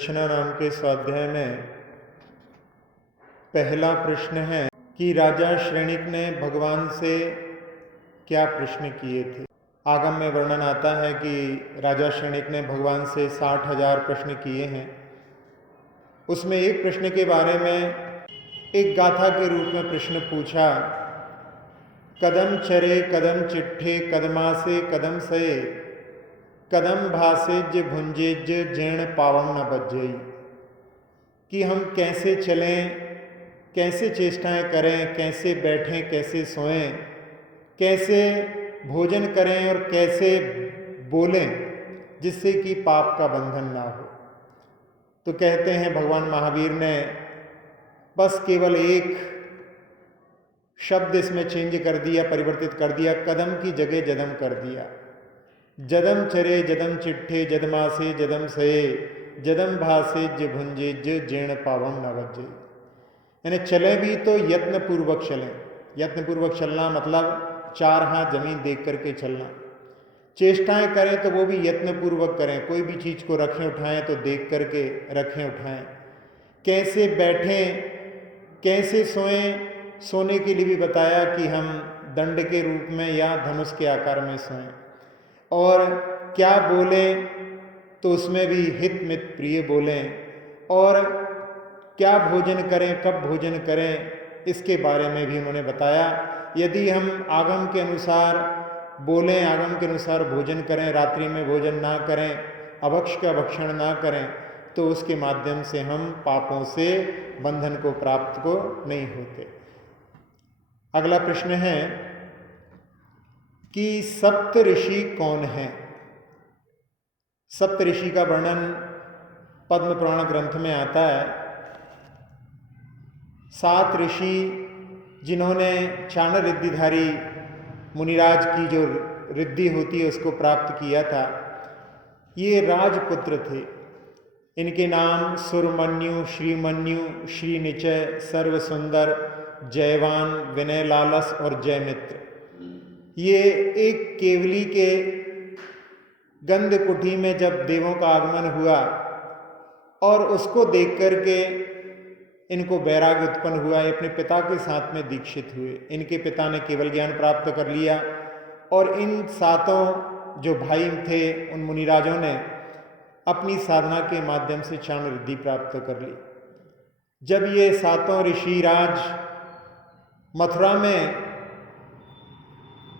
दक्षिणा नाम के स्वाध्याय में पहला प्रश्न है कि राजा श्रेणिक ने भगवान से क्या प्रश्न किए थे। आगम में वर्णन आता है कि राजा श्रेणिक ने भगवान से 60,000 प्रश्न किए हैं। उसमें एक प्रश्न के बारे में एक गाथा के रूप में प्रश्न पूछा, कदम चरे कदम चिट्ठे कदमासे कदम सये कदम भासेज भुंजेज जीर्ण पावम न बज्जई, कि हम कैसे चलें, कैसे चेष्टाएं करें, कैसे बैठें, कैसे सोएं, कैसे भोजन करें और कैसे बोलें जिससे कि पाप का बंधन ना हो। तो कहते हैं भगवान महावीर ने बस केवल एक शब्द इसमें चेंज कर दिया, परिवर्तित कर दिया, कदम की जगह जदम कर दिया। जदम चरे जदम चिट्ठे जदमासे जदम सये जदम भासे ज भुंजे ज जीर्ण पावम न बज्जे। यानी चले भी तो यत्न पूर्वक चलें। यत्न पूर्वक चलना मतलब 4 हाथ जमीन देख करके चलना। चेष्टाएं करें तो वो भी यत्न पूर्वक करें। कोई भी चीज़ को रखें उठाएं तो देख करके रखें उठाएं। कैसे बैठें, कैसे सोएं, सोने के लिए भी बताया कि हम दंड के रूप में या धनुष के आकार में सोएं। और क्या बोलें तो उसमें भी हित मित प्रिय बोलें। और क्या भोजन करें, कब भोजन करें, इसके बारे में भी उन्होंने बताया। यदि हम आगम के अनुसार बोलें, आगम के अनुसार भोजन करें, रात्रि में भोजन ना करें, अभक्ष का भक्षण ना करें, तो उसके माध्यम से हम पापों से बंधन को प्राप्त को नहीं होते। अगला प्रश्न है कि सप्त ऋषि कौन हैं। सप्त ऋषि का वर्णन पद्म पुराण ग्रंथ में आता है। 7 ऋषि जिन्होंने चाण रिद्धिधारी मुनिराज की जो रिद्धि होती है उसको प्राप्त किया था, ये राजपुत्र थे। इनके नाम सुरमन्यु, श्रीमन्यु, श्रीनिचय, सर्वसुंदर, जयवान, विनय लालस और जयमित्र। ये एक केवली के गंध कुटी में जब देवों का आगमन हुआ और उसको देख करके इनको वैराग्य उत्पन्न हुआ, ये अपने पिता के साथ में दीक्षित हुए। इनके पिता ने केवल ज्ञान प्राप्त कर लिया और इन 7 जो भाई थे उन मुनिराजों ने अपनी साधना के माध्यम से चाण रिद्धि प्राप्त कर ली। जब ये 7 ऋषिराज मथुरा में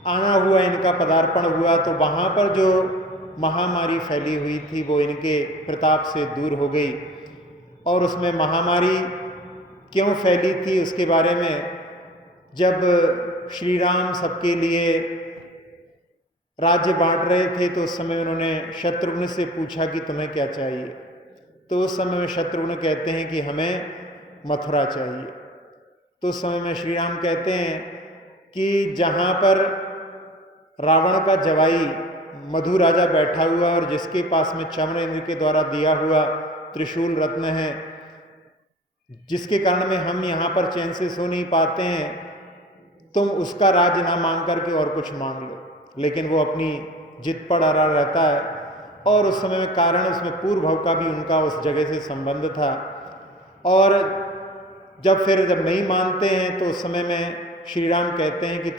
आना हुआ, इनका पदार्पण हुआ, तो वहाँ पर जो महामारी फैली हुई थी वो इनके प्रताप से दूर हो गई। और उसमें महामारी क्यों फैली थी उसके बारे में जब श्री राम सबके लिए राज्य बांट रहे थे तो उस समय उन्होंने शत्रुघ्न से पूछा कि तुम्हें क्या चाहिए। तो उस समय में शत्रुघ्न कहते हैं कि हमें मथुरा चाहिए। तो उस समय में श्री राम कहते हैं कि जहाँ पर रावण का जवाई मधु राजा बैठा हुआ और जिसके पास में चमरेंद्र के द्वारा दिया हुआ त्रिशूल रत्न है, जिसके कारण में हम यहाँ पर चैन से सो नहीं पाते हैं, तुम उसका राज्य ना मांग करके और कुछ मांग लो। लेकिन वो अपनी जिद पर अड़ा रहता है। और उस समय में कारण उसमें पूर्व भव का भी उनका उस जगह से संबंध था। और जब नहीं मानते हैं तो उस समय में श्री राम कहते हैं कि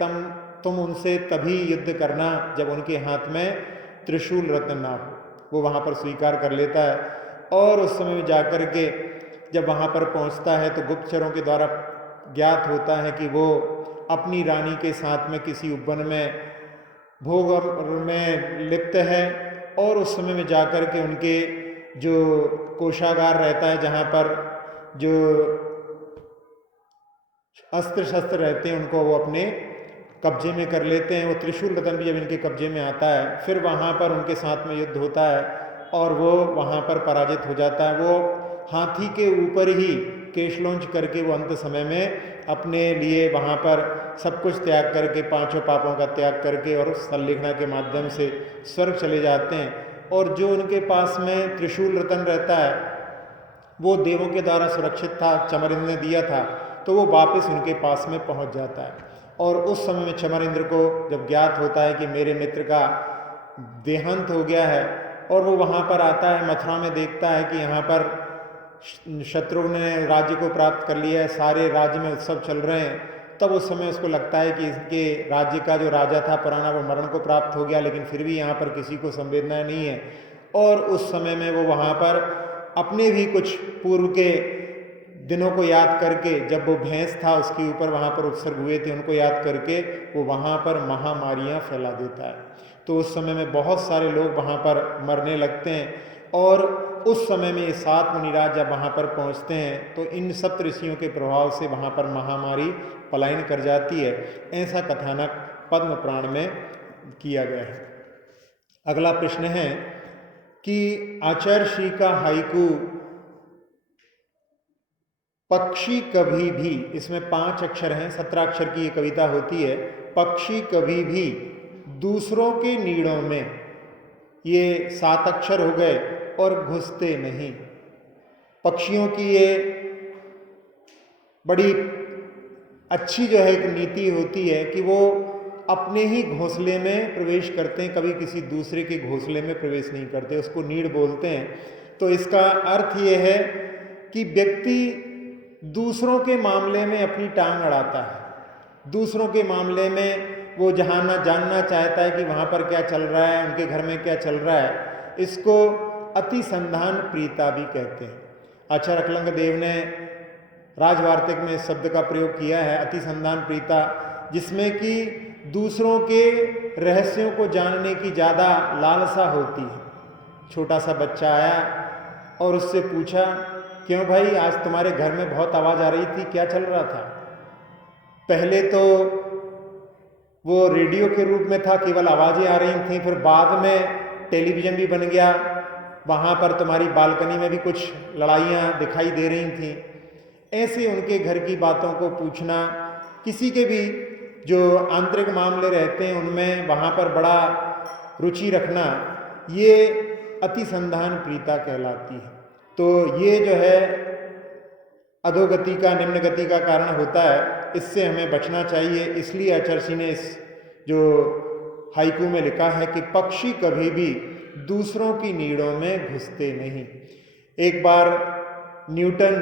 तुम उनसे तभी युद्ध करना जब उनके हाथ में त्रिशूल रत्न ना हो। वो वहाँ पर स्वीकार कर लेता है। और उस समय में जाकर के जब वहाँ पर पहुँचता है तो गुप्तचरों के द्वारा ज्ञात होता है कि वो अपनी रानी के साथ में किसी उपवन में भोग में लिप्त है। और उस समय में जाकर के उनके जो कोषागार रहता है, जहाँ पर जो अस्त्र शस्त्र रहते हैं, उनको वो अपने कब्जे में कर लेते हैं। वो त्रिशूल रत्न भी जब इनके कब्जे में आता है, फिर वहाँ पर उनके साथ में युद्ध होता है और वो वहाँ पर पराजित हो जाता है। वो हाथी के ऊपर ही केशलोंच करके वो अंत समय में अपने लिए वहाँ पर सब कुछ त्याग करके, 5 पापों का त्याग करके और संलिखना के माध्यम से स्वर्ग चले जाते हैं। और जो उनके पास में त्रिशूल रत्न रहता है वो देवों के द्वारा सुरक्षित था, चमरेंद्र ने दिया था, तो वो वापस उनके पास में पहुँच जाता है। और उस समय में चमरेंद्र को जब ज्ञात होता है कि मेरे मित्र का देहांत हो गया है, और वो वहाँ पर आता है, मथुरा में देखता है कि यहाँ पर शत्रुघ्न ने राज्य को प्राप्त कर लिया है, सारे राज्य में उत्सव चल रहे हैं। तब उस समय उसको लगता है कि इसके राज्य का जो राजा था पुराना वो मरण को प्राप्त हो गया, लेकिन फिर भी यहाँ पर किसी को संवेदना नहीं है। और उस समय में वो वहाँ पर अपने भी कुछ पूर्व के दिनों को याद करके, जब वो भैंस था उसके ऊपर वहाँ पर उत्सर्ग हुए थे, उनको याद करके वो वहाँ पर महामारियाँ फैला देता है। तो उस समय में बहुत सारे लोग वहाँ पर मरने लगते हैं। और उस समय में ये 7 मुनिराज जब वहाँ पर पहुँचते हैं तो इन सप्त ऋषियों के प्रभाव से वहाँ पर महामारी पलायन कर जाती है। ऐसा कथानक पद्म पुराण में किया गया है। अगला प्रश्न है कि आचार्य श्री का हाइकू पक्षी कभी भी, इसमें 5 अक्षर हैं, 17 अक्षर की ये कविता होती है। पक्षी कभी भी दूसरों के नीड़ों में, ये 7 अक्षर हो गए, और घुसते नहीं। पक्षियों की ये बड़ी अच्छी जो है एक नीति होती है कि वो अपने ही घोंसले में प्रवेश करते हैं, कभी किसी दूसरे के घोंसले में प्रवेश नहीं करते, उसको नीड़ बोलते हैं। तो इसका अर्थ ये है कि व्यक्ति दूसरों के मामले में अपनी टांग अड़ाता है, दूसरों के मामले में वो जानना चाहता है कि वहाँ पर क्या चल रहा है, उनके घर में क्या चल रहा है। इसको अतिसंधान प्रीता भी कहते हैं। आचार्य अकलंग देव ने राजवार्तिक में इस शब्द का प्रयोग किया है, अतिसंधान प्रीता, जिसमें कि दूसरों के रहस्यों को जानने की ज़्यादा लालसा होती है। छोटा सा बच्चा आया और उससे पूछा, क्यों भाई आज तुम्हारे घर में बहुत आवाज़ आ रही थी, क्या चल रहा था? पहले तो वो रेडियो के रूप में था, केवल आवाज़ें आ रही थी, फिर बाद में टेलीविज़न भी बन गया, वहाँ पर तुम्हारी बालकनी में भी कुछ लड़ाइयाँ दिखाई दे रही थी। ऐसे उनके घर की बातों को पूछना, किसी के भी जो आंतरिक मामले रहते हैं उनमें वहाँ पर बड़ा रुचि रखना, ये अतिसंधान प्रीता कहलाती है। तो ये जो है अधोगति का, निम्न गति का कारण होता है, इससे हमें बचना चाहिए। इसलिए आचार्य ने इस जो हाइकू में लिखा है कि पक्षी कभी भी दूसरों की नीड़ों में घुसते नहीं। एक बार न्यूटन,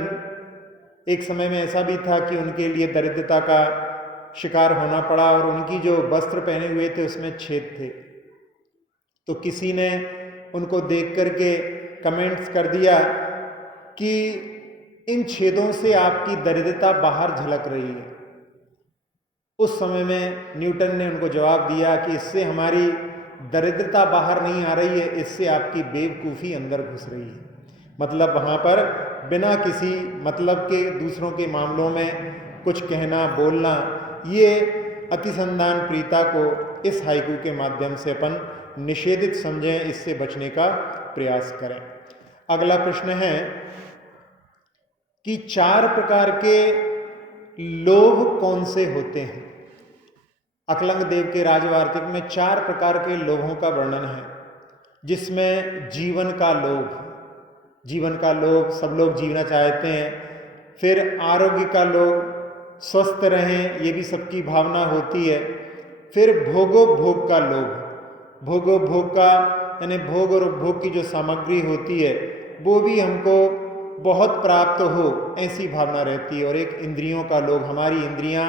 एक समय में ऐसा भी था कि उनके लिए दरिद्रता का शिकार होना पड़ा और उनकी जो वस्त्र पहने हुए थे उसमें छेद थे। तो किसी ने उनको देख करके कमेंट्स कर दिया कि इन छेदों से आपकी दरिद्रता बाहर झलक रही है। उस समय में न्यूटन ने उनको जवाब दिया कि इससे हमारी दरिद्रता बाहर नहीं आ रही है, इससे आपकी बेवकूफ़ी अंदर घुस रही है। मतलब वहाँ पर बिना किसी मतलब के दूसरों के मामलों में कुछ कहना, बोलना, ये अतिसंधान प्रीता को इस हाइकू के माध्यम से अपन निषेधित समझें, इससे बचने का प्रयास करें। अगला प्रश्न है कि 4 प्रकार के लोभ कौन से होते हैं? अकलंग देव के राजवार्तिक में 4 प्रकार के लोभों का वर्णन है, जिसमें जीवन का लोभ, जीवन का लोभ, सब लोग जीना चाहते हैं। फिर आरोग्य का लोभ, स्वस्थ रहें, ये भी सबकी भावना होती है। फिर भोगोपभोग का लोभ, भोगोपभोग का यानी भोग और उपभोग की जो सामग्री होती है वो भी हमको बहुत प्राप्त हो, ऐसी भावना रहती है। और एक इंद्रियों का लोभ, हमारी इंद्रियां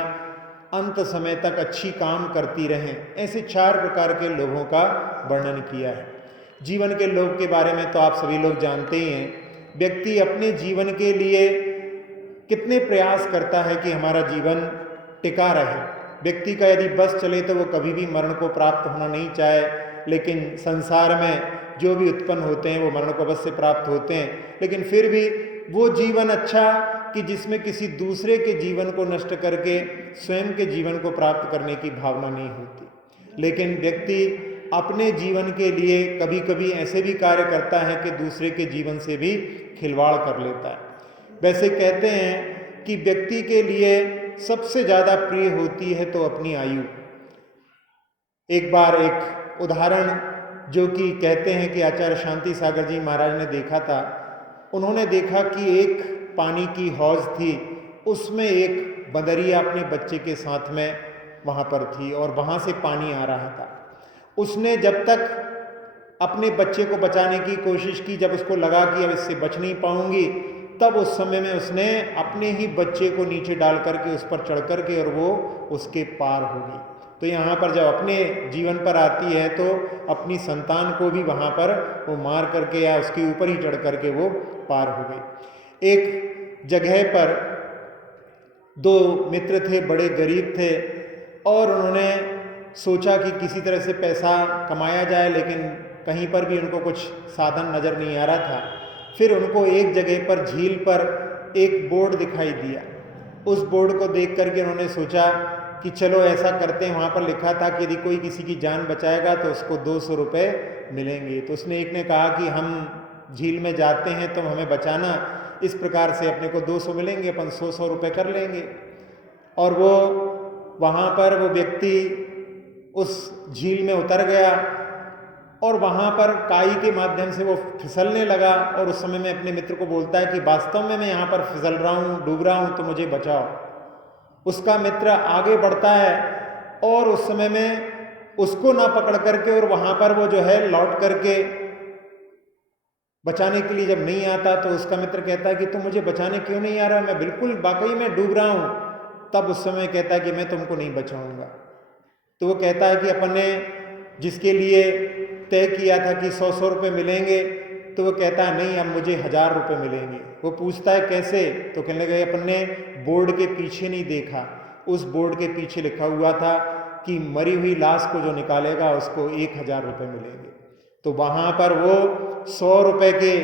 अंत समय तक अच्छी काम करती रहें, ऐसे 4 प्रकार के लोभों का वर्णन किया है। जीवन के लोभ के बारे में तो आप सभी लोग जानते ही हैं। व्यक्ति अपने जीवन के लिए कितने प्रयास करता है कि हमारा जीवन टिका रहे। व्यक्ति का यदि बस चले तो वो कभी भी मरण को प्राप्त होना नहीं चाहे, लेकिन संसार में जो भी उत्पन्न होते हैं वो मरण को अवश्य प्राप्त होते हैं। लेकिन फिर भी वो जीवन अच्छा कि जिसमें किसी दूसरे के जीवन को नष्ट करके स्वयं के जीवन को प्राप्त करने की भावना नहीं होती। लेकिन व्यक्ति अपने जीवन के लिए कभी कभी ऐसे भी कार्य करता है कि दूसरे के जीवन से भी खिलवाड़ कर लेता है। वैसे कहते हैं कि व्यक्ति के लिए सबसे ज़्यादा प्रिय होती है तो अपनी आयु। एक बार एक उदाहरण जो कि कहते हैं कि आचार्य शांति सागर जी महाराज ने देखा था। उन्होंने देखा कि एक पानी की हौज थी, उसमें एक बंदरिया अपने बच्चे के साथ में वहाँ पर थी और वहाँ से पानी आ रहा था। उसने जब तक अपने बच्चे को बचाने की कोशिश की। जब उसको लगा कि अब इससे बच नहीं पाऊंगी, तब उस समय में उसने अपने ही बच्चे को नीचे डाल करके उस पर चढ़ करके और वो उसके पार हो गई। तो यहाँ पर जब अपने जीवन पर आती है तो अपनी संतान को भी वहाँ पर वो मार करके या उसके ऊपर ही चढ़ करके वो पार हो गई। एक जगह पर दो मित्र थे, बड़े गरीब थे, और उन्होंने सोचा कि किसी तरह से पैसा कमाया जाए, लेकिन कहीं पर भी उनको कुछ साधन नज़र नहीं आ रहा था। फिर उनको एक जगह पर झील पर एक बोर्ड दिखाई दिया। उस बोर्ड को देख करके उन्होंने सोचा कि चलो ऐसा करते हैं, वहाँ पर लिखा था कि यदि कोई किसी की जान बचाएगा तो उसको 200 रुपये मिलेंगे। तो उसने एक ने कहा कि हम झील में जाते हैं, तुम हमें बचाना, इस प्रकार से अपने को 200 मिलेंगे, अपन 100 रुपये कर लेंगे। और वो वहाँ पर वो व्यक्ति उस झील में उतर गया और वहाँ पर काई के माध्यम से वो फिसलने लगा। और उस समय में अपने मित्र को बोलता है कि वास्तव में मैं यहाँ पर फिसल रहा हूँ, डूब रहा हूँ, तो मुझे बचाओ। उसका मित्र आगे बढ़ता है और उस समय में उसको ना पकड़ करके और वहाँ पर वो जो है लौट करके बचाने के लिए जब नहीं आता, तो उसका मित्र कहता है कि तुम मुझे बचाने क्यों नहीं आ रहा, मैं बिल्कुल वाकई में डूब रहा हूँ। तब उस समय कहता है कि मैं तुमको नहीं बचाऊंगा। तो वो कहता है कि अपन ने जिसके लिए तय किया था कि 100 रुपये मिलेंगे, तो वो कहता है नहीं, अब मुझे 1000 रुपये मिलेंगे। वो पूछता है कैसे, तो कहने लगे अपन ने बोर्ड के पीछे नहीं देखा, उस बोर्ड के पीछे लिखा हुआ था कि मरी हुई लाश को जो निकालेगा उसको 1000 रुपये मिलेंगे। तो वहाँ पर वो 100 रुपये के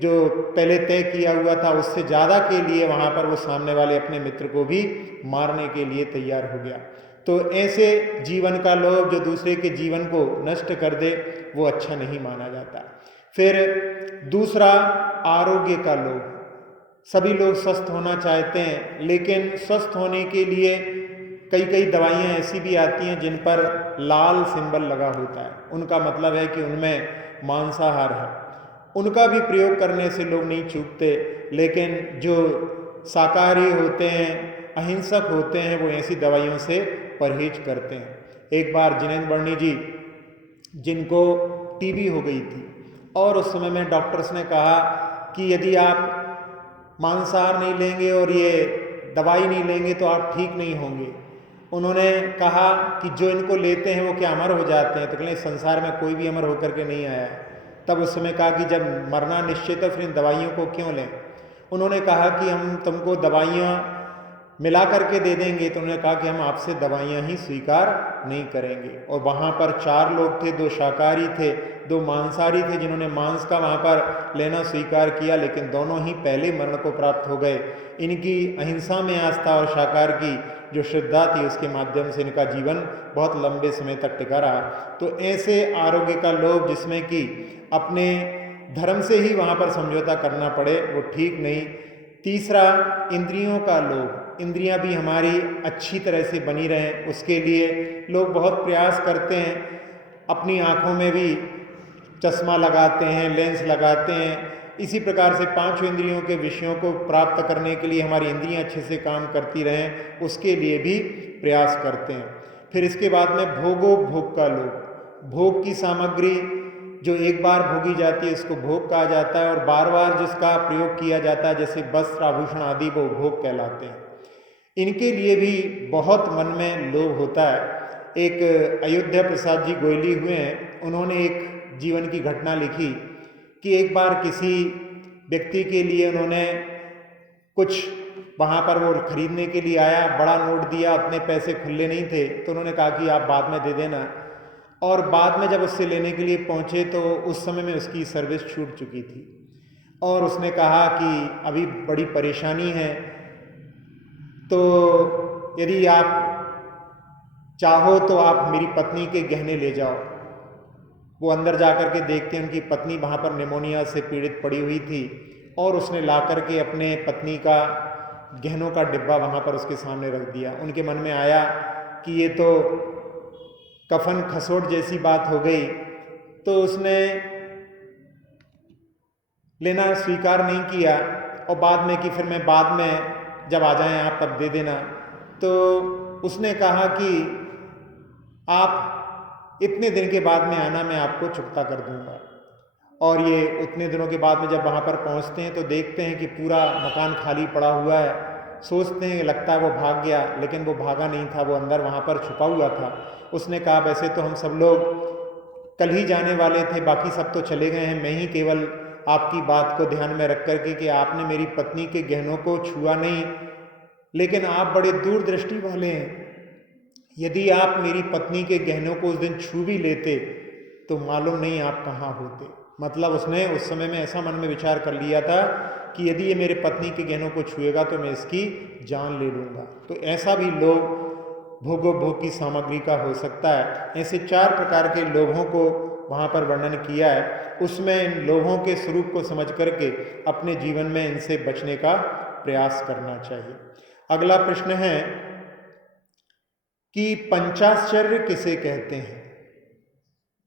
जो पहले तय किया हुआ था उससे ज़्यादा के लिए वहाँ पर वो सामने वाले अपने मित्र को भी मारने के लिए तैयार हो गया। तो ऐसे जीवन का लोभ जो दूसरे के जीवन को नष्ट कर दे, वो अच्छा नहीं माना जाता। फिर दूसरा, आरोग्य का लोभ। सभी लोग स्वस्थ होना चाहते हैं, लेकिन स्वस्थ होने के लिए कई कई दवाइयाँ ऐसी भी आती हैं जिन पर लाल सिंबल लगा होता है। उनका मतलब है कि उनमें मांसाहार है। उनका भी प्रयोग करने से लोग नहीं चूकते, लेकिन जो शाकाहारी होते हैं, अहिंसक होते हैं, वो ऐसी दवाइयों से परहेज करते हैं। एक बार जिनेंद्र वर्णी जी, जिनको टीबी हो गई थी, और उस समय में डॉक्टर्स ने कहा कि यदि आप मांसाहार नहीं लेंगे और ये दवाई नहीं लेंगे तो आप ठीक नहीं होंगे। उन्होंने कहा कि जो इनको लेते हैं वो क्या अमर हो जाते हैं? तो कहले संसार में कोई भी अमर होकर के नहीं आया। तब उस समय कहा कि जब मरना निश्चित है फिर इन दवाइयों को क्यों लें? उन्होंने कहा कि हम तुमको दवाइयाँ मिला करके दे देंगे। तो उन्होंने कहा कि हम आपसे दवाइयाँ ही स्वीकार नहीं करेंगे। और वहाँ पर 4 लोग थे, 2 शाकाहारी थे, 2 मांसाहारी थे, जिन्होंने मांस का वहाँ पर लेना स्वीकार किया, लेकिन दोनों ही पहले मरण को प्राप्त हो गए। इनकी अहिंसा में आस्था और शाकाहार की जो श्रद्धा थी उसके माध्यम से इनका जीवन बहुत लंबे समय तक टिका रहा। तो ऐसे आरोग्य का लोभ जिसमें कि अपने धर्म से ही वहाँ पर समझौता करना पड़े, वो ठीक नहीं। तीसरा, इंद्रियों का लोभ। इंद्रियां भी हमारी अच्छी तरह से बनी रहें, उसके लिए लोग बहुत प्रयास करते हैं। अपनी आँखों में भी चश्मा लगाते हैं, लेंस लगाते हैं। इसी प्रकार से 5 इंद्रियों के विषयों को प्राप्त करने के लिए हमारी इंद्रियां अच्छे से काम करती रहें, उसके लिए भी प्रयास करते हैं। फिर इसके बाद में भोग का लोभ। भोग की सामग्री जो एक बार भोगी जाती है इसको भोग कहा जाता है, और बार बार जिसका प्रयोग किया जाता है जैसे वस्त्र आभूषण आदि, वो भोग कहलाते हैं। इनके लिए भी बहुत मन में लोभ होता है। एक अयोध्या प्रसाद जी गोयली हुए हैं, उन्होंने एक जीवन की घटना लिखी कि एक बार किसी व्यक्ति के लिए उन्होंने कुछ वहाँ पर वो खरीदने के लिए आया, बड़ा नोट दिया, अपने पैसे खुले नहीं थे, तो उन्होंने कहा कि आप बाद में दे देना। और बाद में जब उससे लेने के लिए पहुँचे तो उस समय में उसकी सर्विस छूट चुकी थी, और उसने कहा कि अभी बड़ी परेशानी है, तो यदि आप चाहो तो आप मेरी पत्नी के गहने ले जाओ। वो अंदर जाकर के देखते हैं उनकी पत्नी वहाँ पर निमोनिया से पीड़ित पड़ी हुई थी, और उसने ला करके अपने पत्नी का गहनों का डिब्बा वहाँ पर उसके सामने रख दिया। उनके मन में आया कि ये तो कफन खसोट जैसी बात हो गई, तो उसने लेना स्वीकार नहीं किया, और बाद में कि फिर मैं बाद में जब आ जाएं आप तब दे देना। तो उसने कहा कि आप इतने दिन के बाद में आना, मैं आपको चुकता कर दूंगा। और ये उतने दिनों के बाद में जब वहाँ पर पहुँचते हैं तो देखते हैं कि पूरा मकान खाली पड़ा हुआ है। सोचते हैं, लगता है वो भाग गया, लेकिन वो भागा नहीं था, वो अंदर वहाँ पर छुपा हुआ था। उसने कहा, वैसे तो हम सब लोग कल ही जाने वाले थे, बाकी सब तो चले गए हैं, मैं ही केवल आपकी बात को ध्यान में रख करके कि आपने मेरी पत्नी के गहनों को छुआ नहीं, लेकिन आप बड़े दूरदृष्टि वाले हैं। यदि आप मेरी पत्नी के गहनों को उस दिन छू भी लेते तो मालूम नहीं आप कहाँ होते। मतलब उसने उस समय में ऐसा मन में विचार कर लिया था कि यदि ये मेरे पत्नी के गहनों को छुएगा तो मैं इसकी जान ले लूँगा। तो ऐसा भी लोभ भोगोपभोग की सामग्री का हो सकता है। ऐसे 4 प्रकार के लोभों को वहाँ पर वर्णन किया है। उसमें इन लोभों के स्वरूप को समझ करके अपने जीवन में इनसे बचने का प्रयास करना चाहिए। अगला प्रश्न है कि पंचाश्चर्य किसे कहते हैं।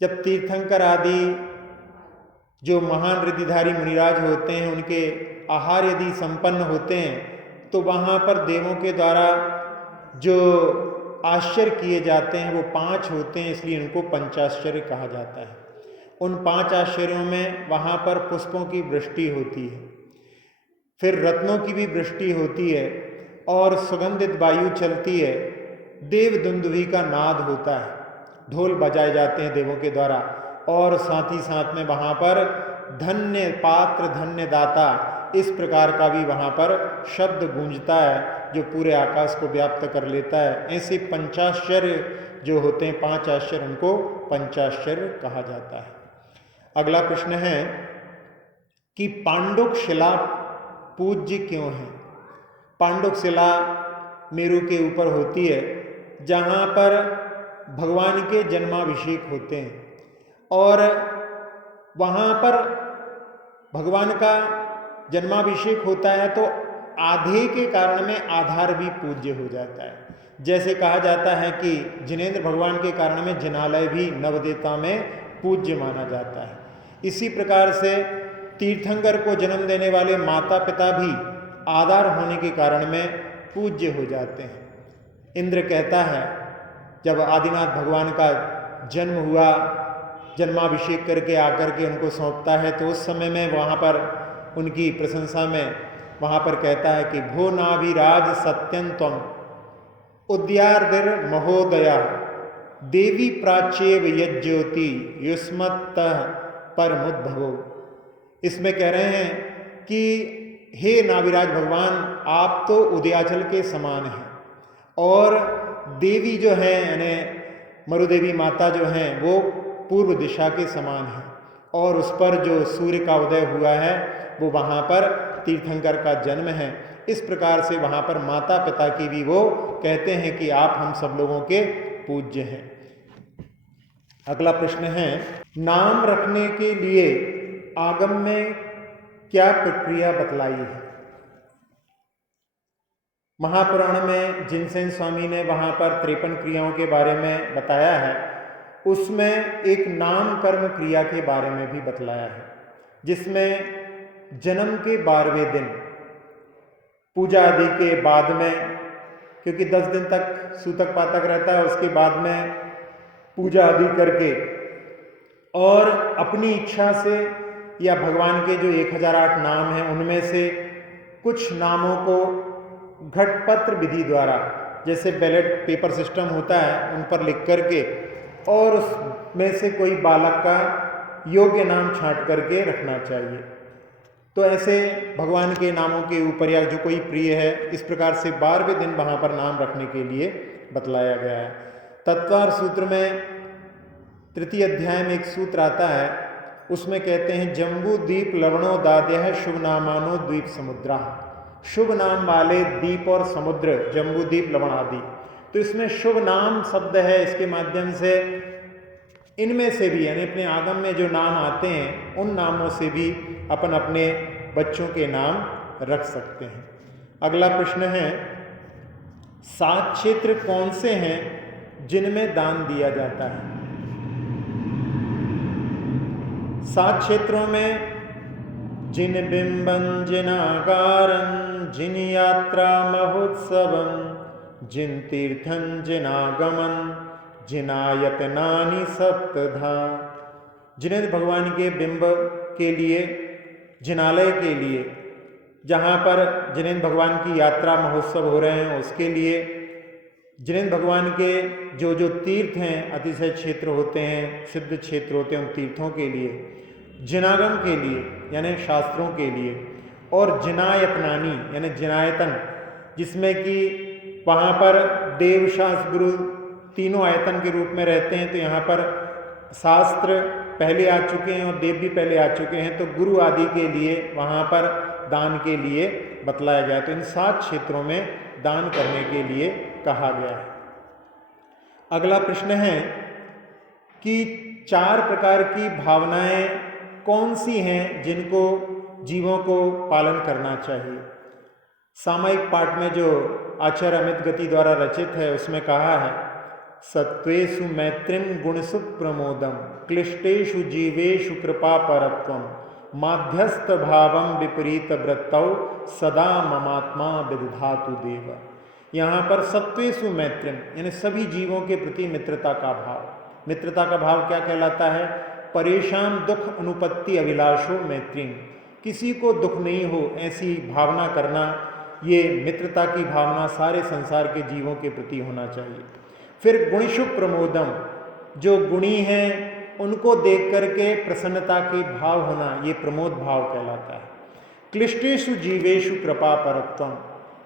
जब तीर्थंकर आदि जो महान रिद्धिधारी मुनिराज होते हैं, उनके आहार यदि संपन्न होते हैं तो वहाँ पर देवों के द्वारा जो आश्चर्य किए जाते हैं वो 5 होते हैं, इसलिए इनको पंचाश्चर्य कहा जाता है। उन 5 आश्चर्यों में वहाँ पर पुष्पों की वृष्टि होती है, फिर रत्नों की भी वृष्टि होती है और सुगंधित वायु चलती है, देव दुंदुभी का नाद होता है, ढोल बजाए जाते हैं देवों के द्वारा, और साथ ही साथ में वहाँ पर धन्य पात्र धन्य दाता, इस प्रकार का भी वहाँ पर शब्द गूंजता है जो पूरे आकाश को व्याप्त कर लेता है। ऐसे पंचाश्चर्य जो होते हैं, 5 आश्चर्य, उनको पंचाश्चर्य कहा जाता है। अगला प्रश्न है कि पांडुक शिला पूज्य क्यों है। पांडुक शिला मेरु के ऊपर होती है, जहाँ पर भगवान के जन्माभिषेक होते हैं, और वहाँ पर भगवान का जन्माभिषेक होता है तो आधे के कारण में आधार भी पूज्य हो जाता है। जैसे कहा जाता है कि जिनेंद्र भगवान के कारण में जिनालय भी नवदेवता में पूज्य माना जाता है। इसी प्रकार से तीर्थंकर को जन्म देने वाले माता पिता भी आधार होने के कारण में पूज्य हो जाते हैं। इंद्र कहता है, जब आदिनाथ भगवान का जन्म हुआ, जन्माभिषेक करके आकर के उनको सौंपता है, तो उस समय में वहाँ पर उनकी प्रशंसा में वहाँ पर कहता है कि भो नाभिराज सत्यंतम उद्यार्दिर महोदया देवी प्राच्यव यज्योति युष्मत परमुद्भवो। इसमें कह रहे हैं कि हे नाभिराज भगवान, आप तो उदयाचल के समान हैं, और देवी जो है यानी मरुदेवी माता जो हैं वो पूर्व दिशा के समान है, और उस पर जो सूर्य का उदय हुआ है वो वहाँ पर तीर्थंकर का जन्म है। इस प्रकार से वहाँ पर माता पिता की भी वो कहते हैं कि आप हम सब लोगों के पूज्य हैं। अगला प्रश्न है, नाम रखने के लिए आगम में क्या प्रक्रिया बतलाई है। महापुराण में जिनसेन स्वामी ने वहाँ पर 53 क्रियाओं के बारे में बताया है, उसमें एक नाम कर्म क्रिया के बारे में भी बतलाया है, जिसमें जन्म के 12वें दिन पूजा आदि के बाद में, क्योंकि 10 दिन तक सूतक पातक रहता है, उसके बाद में पूजा आदि करके और अपनी इच्छा से या भगवान के जो 1008 नाम हैं उनमें से कुछ नामों को घटपत्र विधि द्वारा, जैसे बैलेट पेपर सिस्टम होता है, उन पर लिख करके और उसमें से कोई बालक का योग्य नाम छांट करके रखना चाहिए। तो ऐसे भगवान के नामों के ऊपर या जो कोई प्रिय है, इस प्रकार से 12वें दिन वहाँ पर नाम रखने के लिए बतलाया गया है। तत्वार सूत्र में 3 अध्याय में एक सूत्र आता है, उसमें कहते हैं जम्बू द्वीप लवणो दाद्य शुभ नामानो द्वीप समुद्रा। शुभ नाम वाले द्वीप और समुद्र, जम्बू द्वीप लवण आदि। तो इसमें शुभ नाम शब्द है, इसके माध्यम से इनमें से भी यानी अपने आगम में जो नाम आते हैं उन नामों से भी अपन अपने बच्चों के नाम रख सकते हैं। अगला प्रश्न है, 7 क्षेत्र कौन से हैं जिनमें दान दिया जाता है। 7 क्षेत्रों में जिन बिंबन जिनागारं जिन यात्रा महोत्सवं जिन तीर्थं जिनागमन जिनायतनानि सप्तधा। जिनेंद्र भगवान के बिंब के लिए, जिनालय के लिए, जहाँ पर जिनेंद्र भगवान की यात्रा महोत्सव हो रहे हैं उसके लिए, जिनेंद्र भगवान के जो जो तीर्थ हैं, अतिशय क्षेत्र होते हैं, सिद्ध क्षेत्र होते हैं, उन तीर्थों के लिए, जिनागम के लिए यानी शास्त्रों के लिए, और जिनायतनानी यानी जिनायतन, जिसमें कि वहाँ पर देव शास्त्र गुरु तीनों आयतन के रूप में रहते हैं। तो यहाँ पर शास्त्र पहले आ चुके हैं और देव भी पहले आ चुके हैं, तो गुरु आदि के लिए वहाँ पर दान के लिए बतलाया गया। तो इन 7 क्षेत्रों में दान करने के लिए कहा गया है। अगला प्रश्न है कि 4 प्रकार की भावनाएं कौन सी हैं जिनको जीवों को पालन करना चाहिए। सामयिक पाठ में जो आचार्य अमित गति द्वारा रचित है उसमें कहा है, सत्वेषु मैत्रीं गुणसु प्रमोदम क्लिष्टेषु जीवेषु कृपा परत्वम माध्यस्थ भावम विपरीत वृत्तौ सदा ममात्मा विदधातु देव। यहाँ पर सत्वेषु मैत्रीं यानी सभी जीवों के प्रति मित्रता का भाव। मित्रता का भाव क्या कहलाता है? परेशान दुख अनुपत्ति अभिलाषो मैत्रीं, किसी को दुख नहीं हो ऐसी भावना करना, ये मित्रता की भावना सारे संसार के जीवों के प्रति होना चाहिए। फिर गुणेषु प्रमोदम, जो गुणी हैं उनको देख करके प्रसन्नता के भाव होना, ये प्रमोद भाव कहलाता है। क्लिष्टेषु जीवेषु कृपा परत्वम,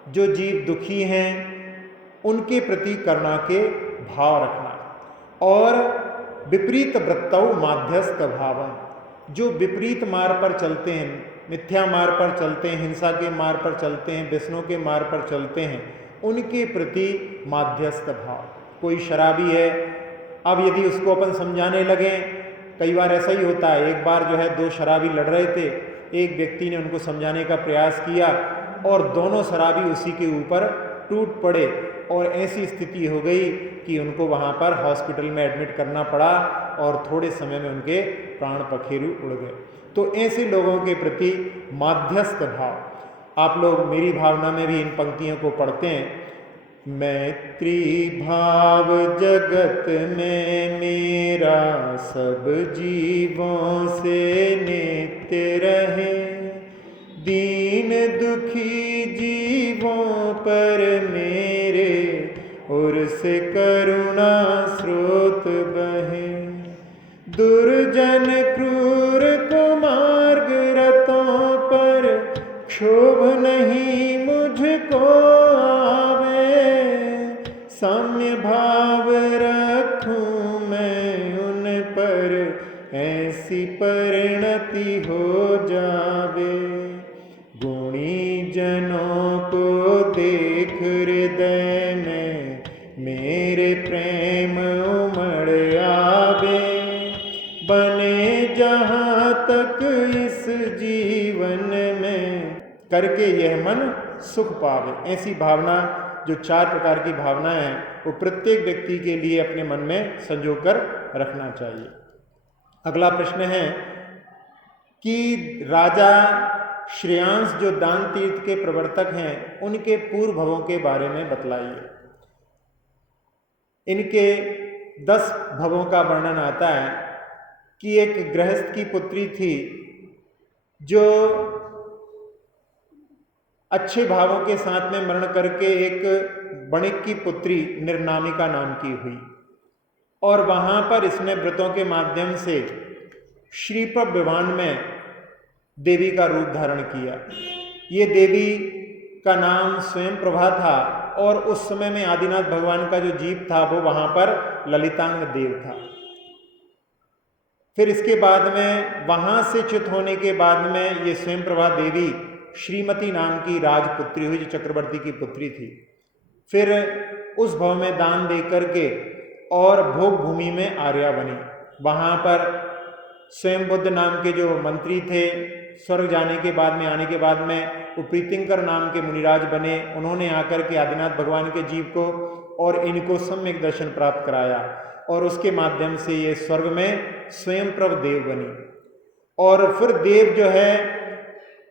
जो जीव दुखी हैं उनके प्रति करुणा के भाव रखना। और विपरीत वृत्तौ माध्यस्थ भावम, जो विपरीत मार्ग पर चलते हैं, मिथ्या मार्ग पर चलते हैं, हिंसा के मार्ग पर चलते हैं, व्यसनों के मार्ग पर चलते हैं, उनके प्रति माध्यस्थ भाव। कोई शराबी है, अब यदि उसको अपन समझाने लगे, कई बार ऐसा ही होता है, एक बार जो है 2 शराबी लड़ रहे थे, एक व्यक्ति ने उनको समझाने का प्रयास किया और दोनों शराबी उसी के ऊपर टूट पड़े और ऐसी स्थिति हो गई कि उनको वहाँ पर हॉस्पिटल में एडमिट करना पड़ा और थोड़े समय में उनके प्राण पखेरु उड़ गए। तो ऐसे लोगों के प्रति माध्यस्थ भाव। आप लोग मेरी भावना में भी इन पंक्तियों को पढ़ते हैं, मैत्री भाव जगत में मेरा सब जीवों से नित्य रहे, दीन दुखी जीवों पर मेरे ओर से करुणा स्रोत बहे, दुर्जन क्रूर कुमार्ग रतों पर क्षोभ नहीं मुझको आवे, साम्य भाव रखूं मैं उन पर ऐसी परिणति हो जावे, गुणी जनों को देख हृदय में मेरे प्रेम उमड़ आवे, बने जहाँ तक इस जीवन में करके यह मन सुख पावे। ऐसी भावना, जो 4 प्रकार की भावनाएं हैं, वो प्रत्येक व्यक्ति के लिए अपने मन में संजो कर रखना चाहिए। अगला प्रश्न है कि राजा श्रेयांस जो दान तीर्थ के प्रवर्तक हैं, उनके पूर्व भवों के बारे में बतलाइए। इनके 10 भवों का वर्णन आता है कि एक गृहस्थ की पुत्री थी जो अच्छे भावों के साथ में मरण करके एक वणिक की पुत्री निर्नामिका नाम की हुई, और वहाँ पर इसने व्रतों के माध्यम से श्रीप्रभ विवान में देवी का रूप धारण किया। ये देवी का नाम स्वयं प्रभा था और उस समय में आदिनाथ भगवान का जो जीव था वो वहाँ पर ललितांग देव था। फिर इसके बाद में वहाँ से च्युत होने के बाद में ये स्वयं प्रभा देवी श्रीमती नाम की राजपुत्री हुई, जो चक्रवर्ती की पुत्री थी। फिर उस भव में दान दे करके और भोग भूमि में आर्या बनी। वहाँ पर स्वयं बुद्ध नाम के जो मंत्री थे, स्वर्ग जाने के बाद में, आने के बाद में प्रीतिंकर नाम के मुनिराज बने। उन्होंने आकर के आदिनाथ भगवान के जीव को और इनको सम्यक दर्शन प्राप्त कराया और उसके माध्यम से ये स्वर्ग में स्वयं प्रभ देव बनी। और फिर देव जो है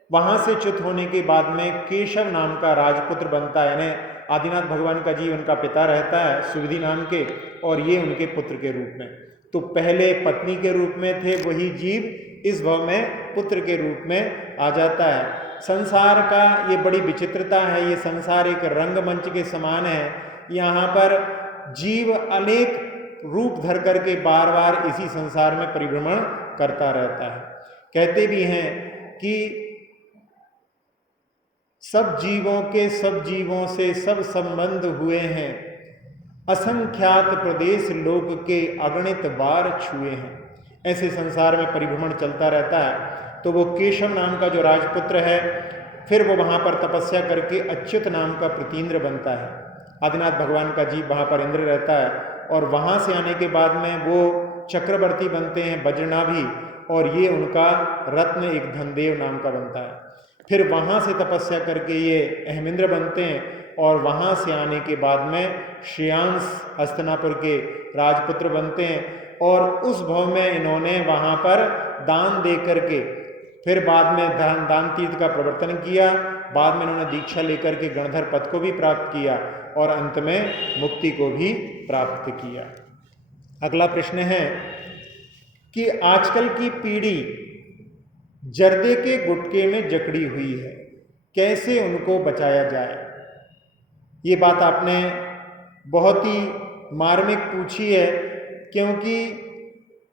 वहाँ से च्युत होने के बाद में केशव नाम का राजपुत्र बनता है, यानी आदिनाथ भगवान का जीव उनका पिता रहता है सुविधि नाम के, और ये उनके पुत्र के रूप में। तो पहले पत्नी के रूप में थे, वही जीव इस भव में पुत्र के रूप में आ जाता है। संसार का ये बड़ी विचित्रता है, ये संसार एक रंगमंच के समान है। यहाँ पर जीव अनेक रूप धर करके बार बार इसी संसार में परिभ्रमण करता रहता है। कहते भी हैं कि सब जीवों के सब जीवों से सब संबंध हुए हैं, असंख्यात प्रदेश लोक के अगणित बार छुए हैं। ऐसे संसार में परिभ्रमण चलता रहता है। तो वो केशव नाम का जो राजपुत्र है, फिर वो वहाँ पर तपस्या करके अच्युत नाम का प्रतीन्द्र बनता है। आदिनाथ भगवान का जीव वहाँ पर इंद्र रहता है, और वहाँ से आने के बाद में वो चक्रवर्ती बनते हैं वज्रनाभि, और ये उनका रत्न एक धनदेव नाम का बनता है। फिर वहाँ से तपस्या करके ये अहमिंद्र बनते हैं, और वहाँ से आने के बाद में श्रेयांश हस्तिनापुर के राजपुत्र बनते हैं। और उस भव में इन्होंने वहाँ पर दान दे करके फिर बाद में दान तीर्थ का प्रवर्तन किया। बाद में इन्होंने दीक्षा लेकर के गणधर पद को भी प्राप्त किया, और अंत में मुक्ति को भी प्राप्त किया। अगला प्रश्न है कि आजकल की पीढ़ी जर्दे के गुटके में जकड़ी हुई है, कैसे उनको बचाया जाए? ये बात आपने बहुत ही मार्मिक पूछी है, क्योंकि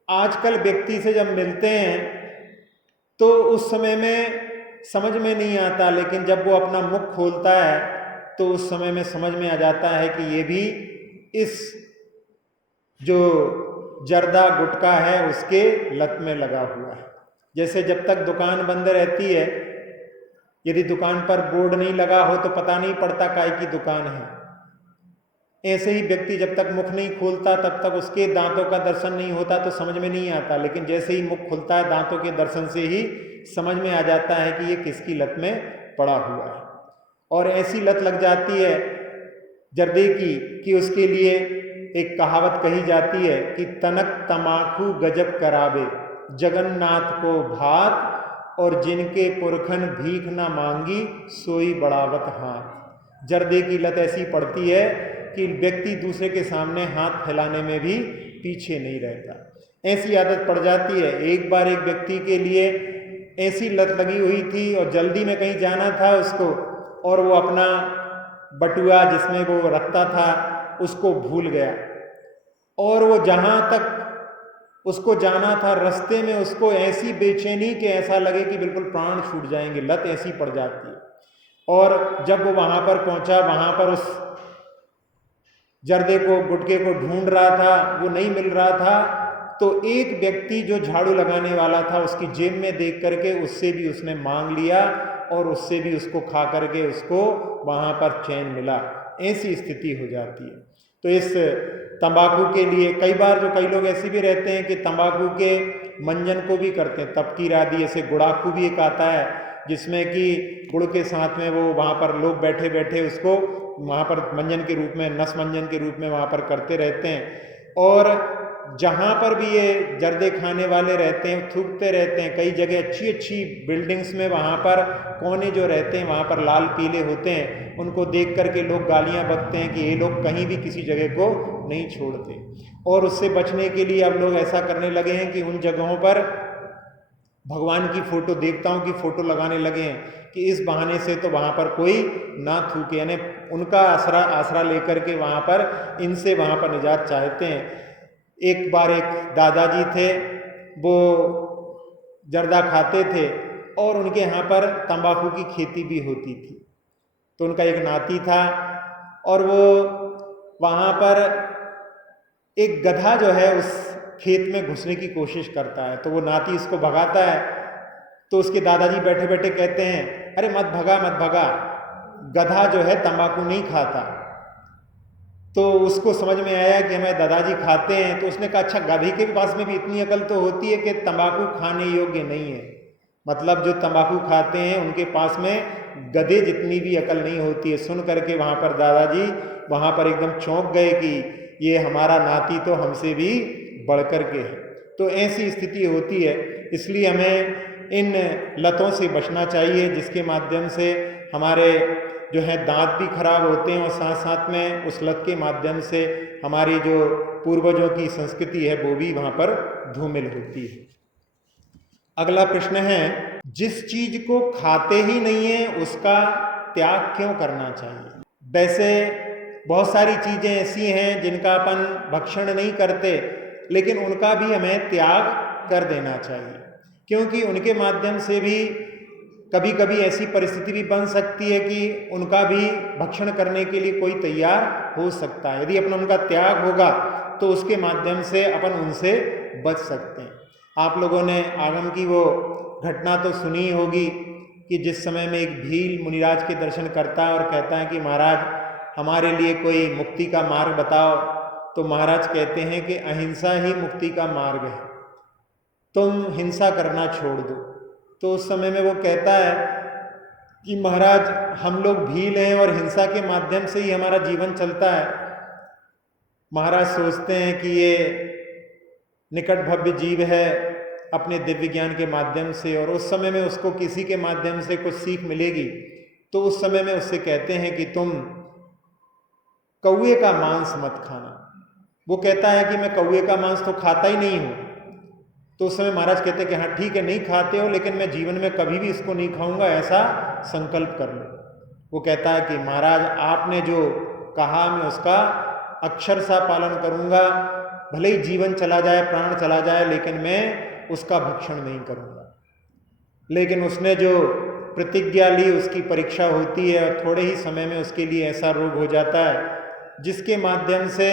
आजकल व्यक्ति से जब मिलते हैं तो उस समय में समझ में नहीं आता, लेकिन जब वो अपना मुख खोलता है तो उस समय में समझ में आ जाता है कि ये भी इस जो जर्दा गुटका है उसके लत में लगा हुआ है। जैसे जब तक दुकान बंद रहती है, यदि दुकान पर बोर्ड नहीं लगा हो तो पता नहीं पड़ता काय की दुकान है। ऐसे ही व्यक्ति जब तक मुख नहीं खोलता तब तक उसके दांतों का दर्शन नहीं होता तो समझ में नहीं आता, लेकिन जैसे ही मुख खुलता है दांतों के दर्शन से ही समझ में आ जाता है कि ये किसकी लत में पड़ा हुआ है। और ऐसी लत लग जाती है जर्दे की कि उसके लिए एक कहावत कही जाती है कि तनक तमाकू गजब करावे, जगन्नाथ को भात, और जिनके पुरखन भीख न मांगी सोई बढ़ावत हाथ। जर्दे की लत ऐसी पड़ती है कि व्यक्ति दूसरे के सामने हाथ फैलाने में भी पीछे नहीं रहता। ऐसी आदत पड़ जाती है। एक बार एक व्यक्ति के लिए ऐसी लत लगी हुई थी और जल्दी में कहीं जाना था उसको, और वो अपना बटुआ जिसमें वो रखता था उसको भूल गया, और वो जहाँ तक उसको जाना था रास्ते में उसको ऐसी बेचैनी कि ऐसा लगे कि बिल्कुल प्राण छूट जाएंगे, लत ऐसी पड़ जाती है। और जब वो वहाँ पर पहुँचा, वहाँ पर उस जर्दे को गुटके को ढूंढ रहा था, वो नहीं मिल रहा था, तो एक व्यक्ति जो झाड़ू लगाने वाला था उसकी जेब में देख करके उससे भी उसने मांग लिया, और उससे भी उसको खा करके उसको वहाँ पर चैन मिला। ऐसी स्थिति हो जाती है। तो इस तंबाकू के लिए कई लोग ऐसे भी रहते हैं कि तंबाकू के मंजन को भी करते हैं, तपकीर आदि। ऐसे गुड़ाखू भी एक आता है जिसमें कि गुड़ के साथ में वो वहाँ पर लोग बैठे बैठे उसको वहाँ पर मंजन के रूप में, नस मंजन के रूप में वहाँ पर करते रहते हैं। और जहाँ पर भी ये जर्दे खाने वाले रहते हैं थूकते रहते हैं। कई जगह अच्छी अच्छी बिल्डिंग्स में वहाँ पर कोने जो रहते हैं वहाँ पर लाल पीले होते हैं, उनको देख करके लोग गालियाँ बकते हैं कि ये लोग कहीं भी किसी जगह को नहीं छोड़ते। और उससे बचने के लिए अब लोग ऐसा करने लगे हैं कि उन जगहों पर भगवान की फोटो, देवताओं की फोटो लगाने लगे हैं कि इस बहाने से तो वहाँ पर कोई ना थूके, यानी उनका आसरा लेकर के वहाँ पर इनसे वहाँ पर निजात चाहते हैं। एक बार एक दादाजी थे, वो जर्दा खाते थे और उनके यहाँ पर तंबाकू की खेती भी होती थी। तो उनका एक नाती था और वो वहाँ पर एक गधा जो है उस खेत में घुसने की कोशिश करता है, तो वो नाती इसको भगाता है। तो उसके दादाजी बैठे बैठे कहते हैं, अरे मत भगा, गधा जो है तंबाकू नहीं खाता। तो उसको समझ में आया कि हमारे दादाजी खाते हैं। तो उसने कहा, अच्छा गधे के पास में भी इतनी अकल तो होती है कि तंबाकू खाने योग्य नहीं है। मतलब जो तंबाकू खाते हैं उनके पास में गधे जितनी भी अकल नहीं होती है। सुन करके वहाँ पर दादाजी वहाँ पर एकदम चौंक गए कि ये हमारा नाती तो हमसे भी बढ़कर के है। तो ऐसी स्थिति होती है, इसलिए हमें इन लतों से बचना चाहिए जिसके माध्यम से हमारे जो है दांत भी खराब होते हैं और साथ साथ में उस लत के माध्यम से हमारी जो पूर्वजों की संस्कृति है वो भी वहाँ पर धूमिल होती है। अगला प्रश्न है, जिस चीज को खाते ही नहीं है उसका त्याग क्यों करना चाहिए? वैसे बहुत सारी चीजें ऐसी हैं जिनका अपन भक्षण नहीं करते, लेकिन उनका भी हमें त्याग कर देना चाहिए, क्योंकि उनके माध्यम से भी कभी कभी ऐसी परिस्थिति भी बन सकती है कि उनका भी भक्षण करने के लिए कोई तैयार हो सकता है। यदि अपन उनका त्याग होगा तो उसके माध्यम से अपन उनसे बच सकते हैं। आप लोगों ने आगम की वो घटना तो सुनी होगी कि जिस समय में एक भील मुनिराज के दर्शन करता है और कहता है कि महाराज हमारे लिए कोई मुक्ति का मार्ग बताओ, तो महाराज कहते हैं कि अहिंसा ही मुक्ति का मार्ग है, तुम हिंसा करना छोड़ दो। तो उस समय में वो कहता है कि महाराज हम लोग भील हैं और हिंसा के माध्यम से ही हमारा जीवन चलता है। महाराज सोचते हैं कि ये निकट भव्य जीव है अपने दिव्य ज्ञान के माध्यम से, और उस समय में उसको किसी के माध्यम से कुछ सीख मिलेगी, तो उस समय में उससे कहते हैं कि तुम कौवे का मांस मत खाना। वो कहता है कि मैं कौवे का मांस तो खाता ही नहीं हूँ। तो उस समय महाराज कहते हैं कि हाँ ठीक है, नहीं खाते हो, लेकिन मैं जीवन में कभी भी इसको नहीं खाऊंगा, ऐसा संकल्प कर लो। वो कहता है कि महाराज आपने जो कहा मैं उसका अक्षर सा पालन करूंगा, भले ही जीवन चला जाए, प्राण चला जाए, लेकिन मैं उसका भक्षण नहीं करूंगा। लेकिन उसने जो प्रतिज्ञा ली उसकी परीक्षा होती है और थोड़े ही समय में उसके लिए ऐसा रोग हो जाता है जिसके माध्यम से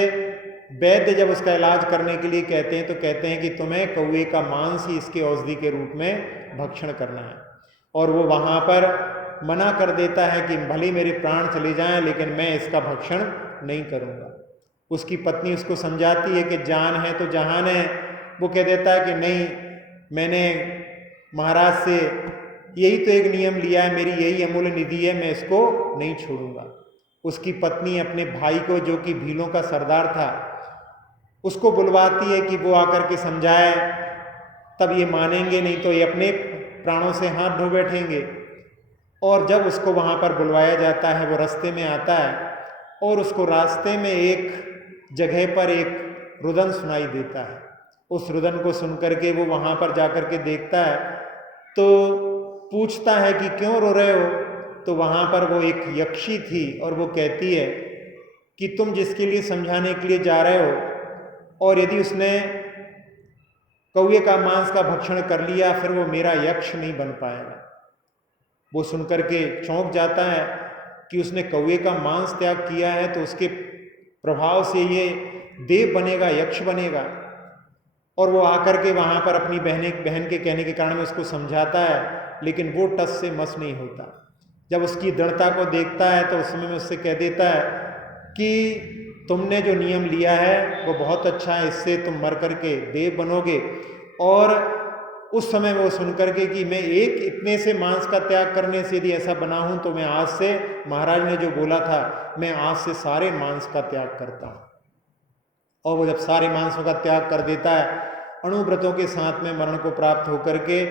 वैद्य जब उसका इलाज करने के लिए कहते हैं तो कहते हैं कि तुम्हें कौवे का मांस ही इसके औषधि के रूप में भक्षण करना है। और वो वहाँ पर मना कर देता है कि भले मेरे प्राण चले जाएं लेकिन मैं इसका भक्षण नहीं करूँगा। उसकी पत्नी उसको समझाती है कि जान है तो जहान है। वो कह देता है कि नहीं, मैंने महाराज से यही तो एक नियम लिया है, मेरी यही अमूल्य निधि है, मैं इसको नहीं छोड़ूंगा। उसकी पत्नी अपने भाई को, जो कि भीलों का सरदार था, उसको बुलवाती है कि वो आकर के समझाए, तब ये मानेंगे, नहीं तो ये अपने प्राणों से हाथ धो बैठेंगे। और जब उसको वहाँ पर बुलवाया जाता है, वो रास्ते में आता है और उसको रास्ते में एक जगह पर एक रुदन सुनाई देता है। उस रुदन को सुनकर के वो वहाँ पर जाकर के देखता है तो पूछता है कि क्यों रो रहे हो? तो वहाँ पर वो एक यक्षी थी और वो कहती है कि तुम जिसके लिए समझाने के लिए जा रहे हो और यदि उसने कौवे का मांस का भक्षण कर लिया फिर वो मेरा यक्ष नहीं बन पाएगा। वो सुनकर के चौंक जाता है कि उसने कौवे का मांस त्याग किया है तो उसके प्रभाव से ये देव बनेगा, यक्ष बनेगा। और वो आकर के वहाँ पर अपनी बहन के कहने के कारण में उसको समझाता है, लेकिन वो टस से मस नहीं होता। जब उसकी दृढ़ता को देखता है तो उस समय में उससे कह देता है कि तुमने जो नियम लिया है वो बहुत अच्छा है, इससे तुम मर करके देव बनोगे। और उस समय वो सुन करके कि मैं एक इतने से मांस का त्याग करने से यदि ऐसा बना हूं तो मैं आज से, महाराज ने जो बोला था, मैं आज से सारे मांस का त्याग करता हूं। और वो जब सारे मांसों का त्याग कर देता है, अणुव्रतों के साथ में मरण को प्राप्त होकर के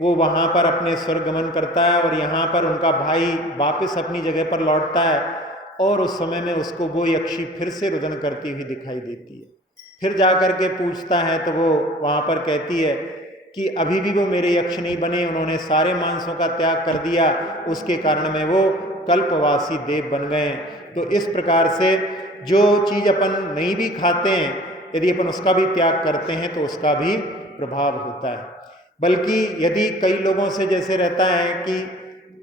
वो वहाँ पर अपने स्वर्गमन करता है और यहाँ पर उनका भाई वापस अपनी जगह पर लौटता है। और उस समय में उसको वो यक्षी फिर से रुदन करती हुई दिखाई देती है। फिर जा कर के पूछता है तो वो वहाँ पर कहती है कि अभी भी वो मेरे यक्ष नहीं बने, उन्होंने सारे मांसों का त्याग कर दिया, उसके कारण में वो कल्पवासी देव बन गए। तो इस प्रकार से जो चीज़ अपन नहीं भी खाते हैं, यदि अपन उसका भी त्याग करते हैं तो उसका भी प्रभाव होता है। बल्कि यदि कई लोगों से जैसे रहता है कि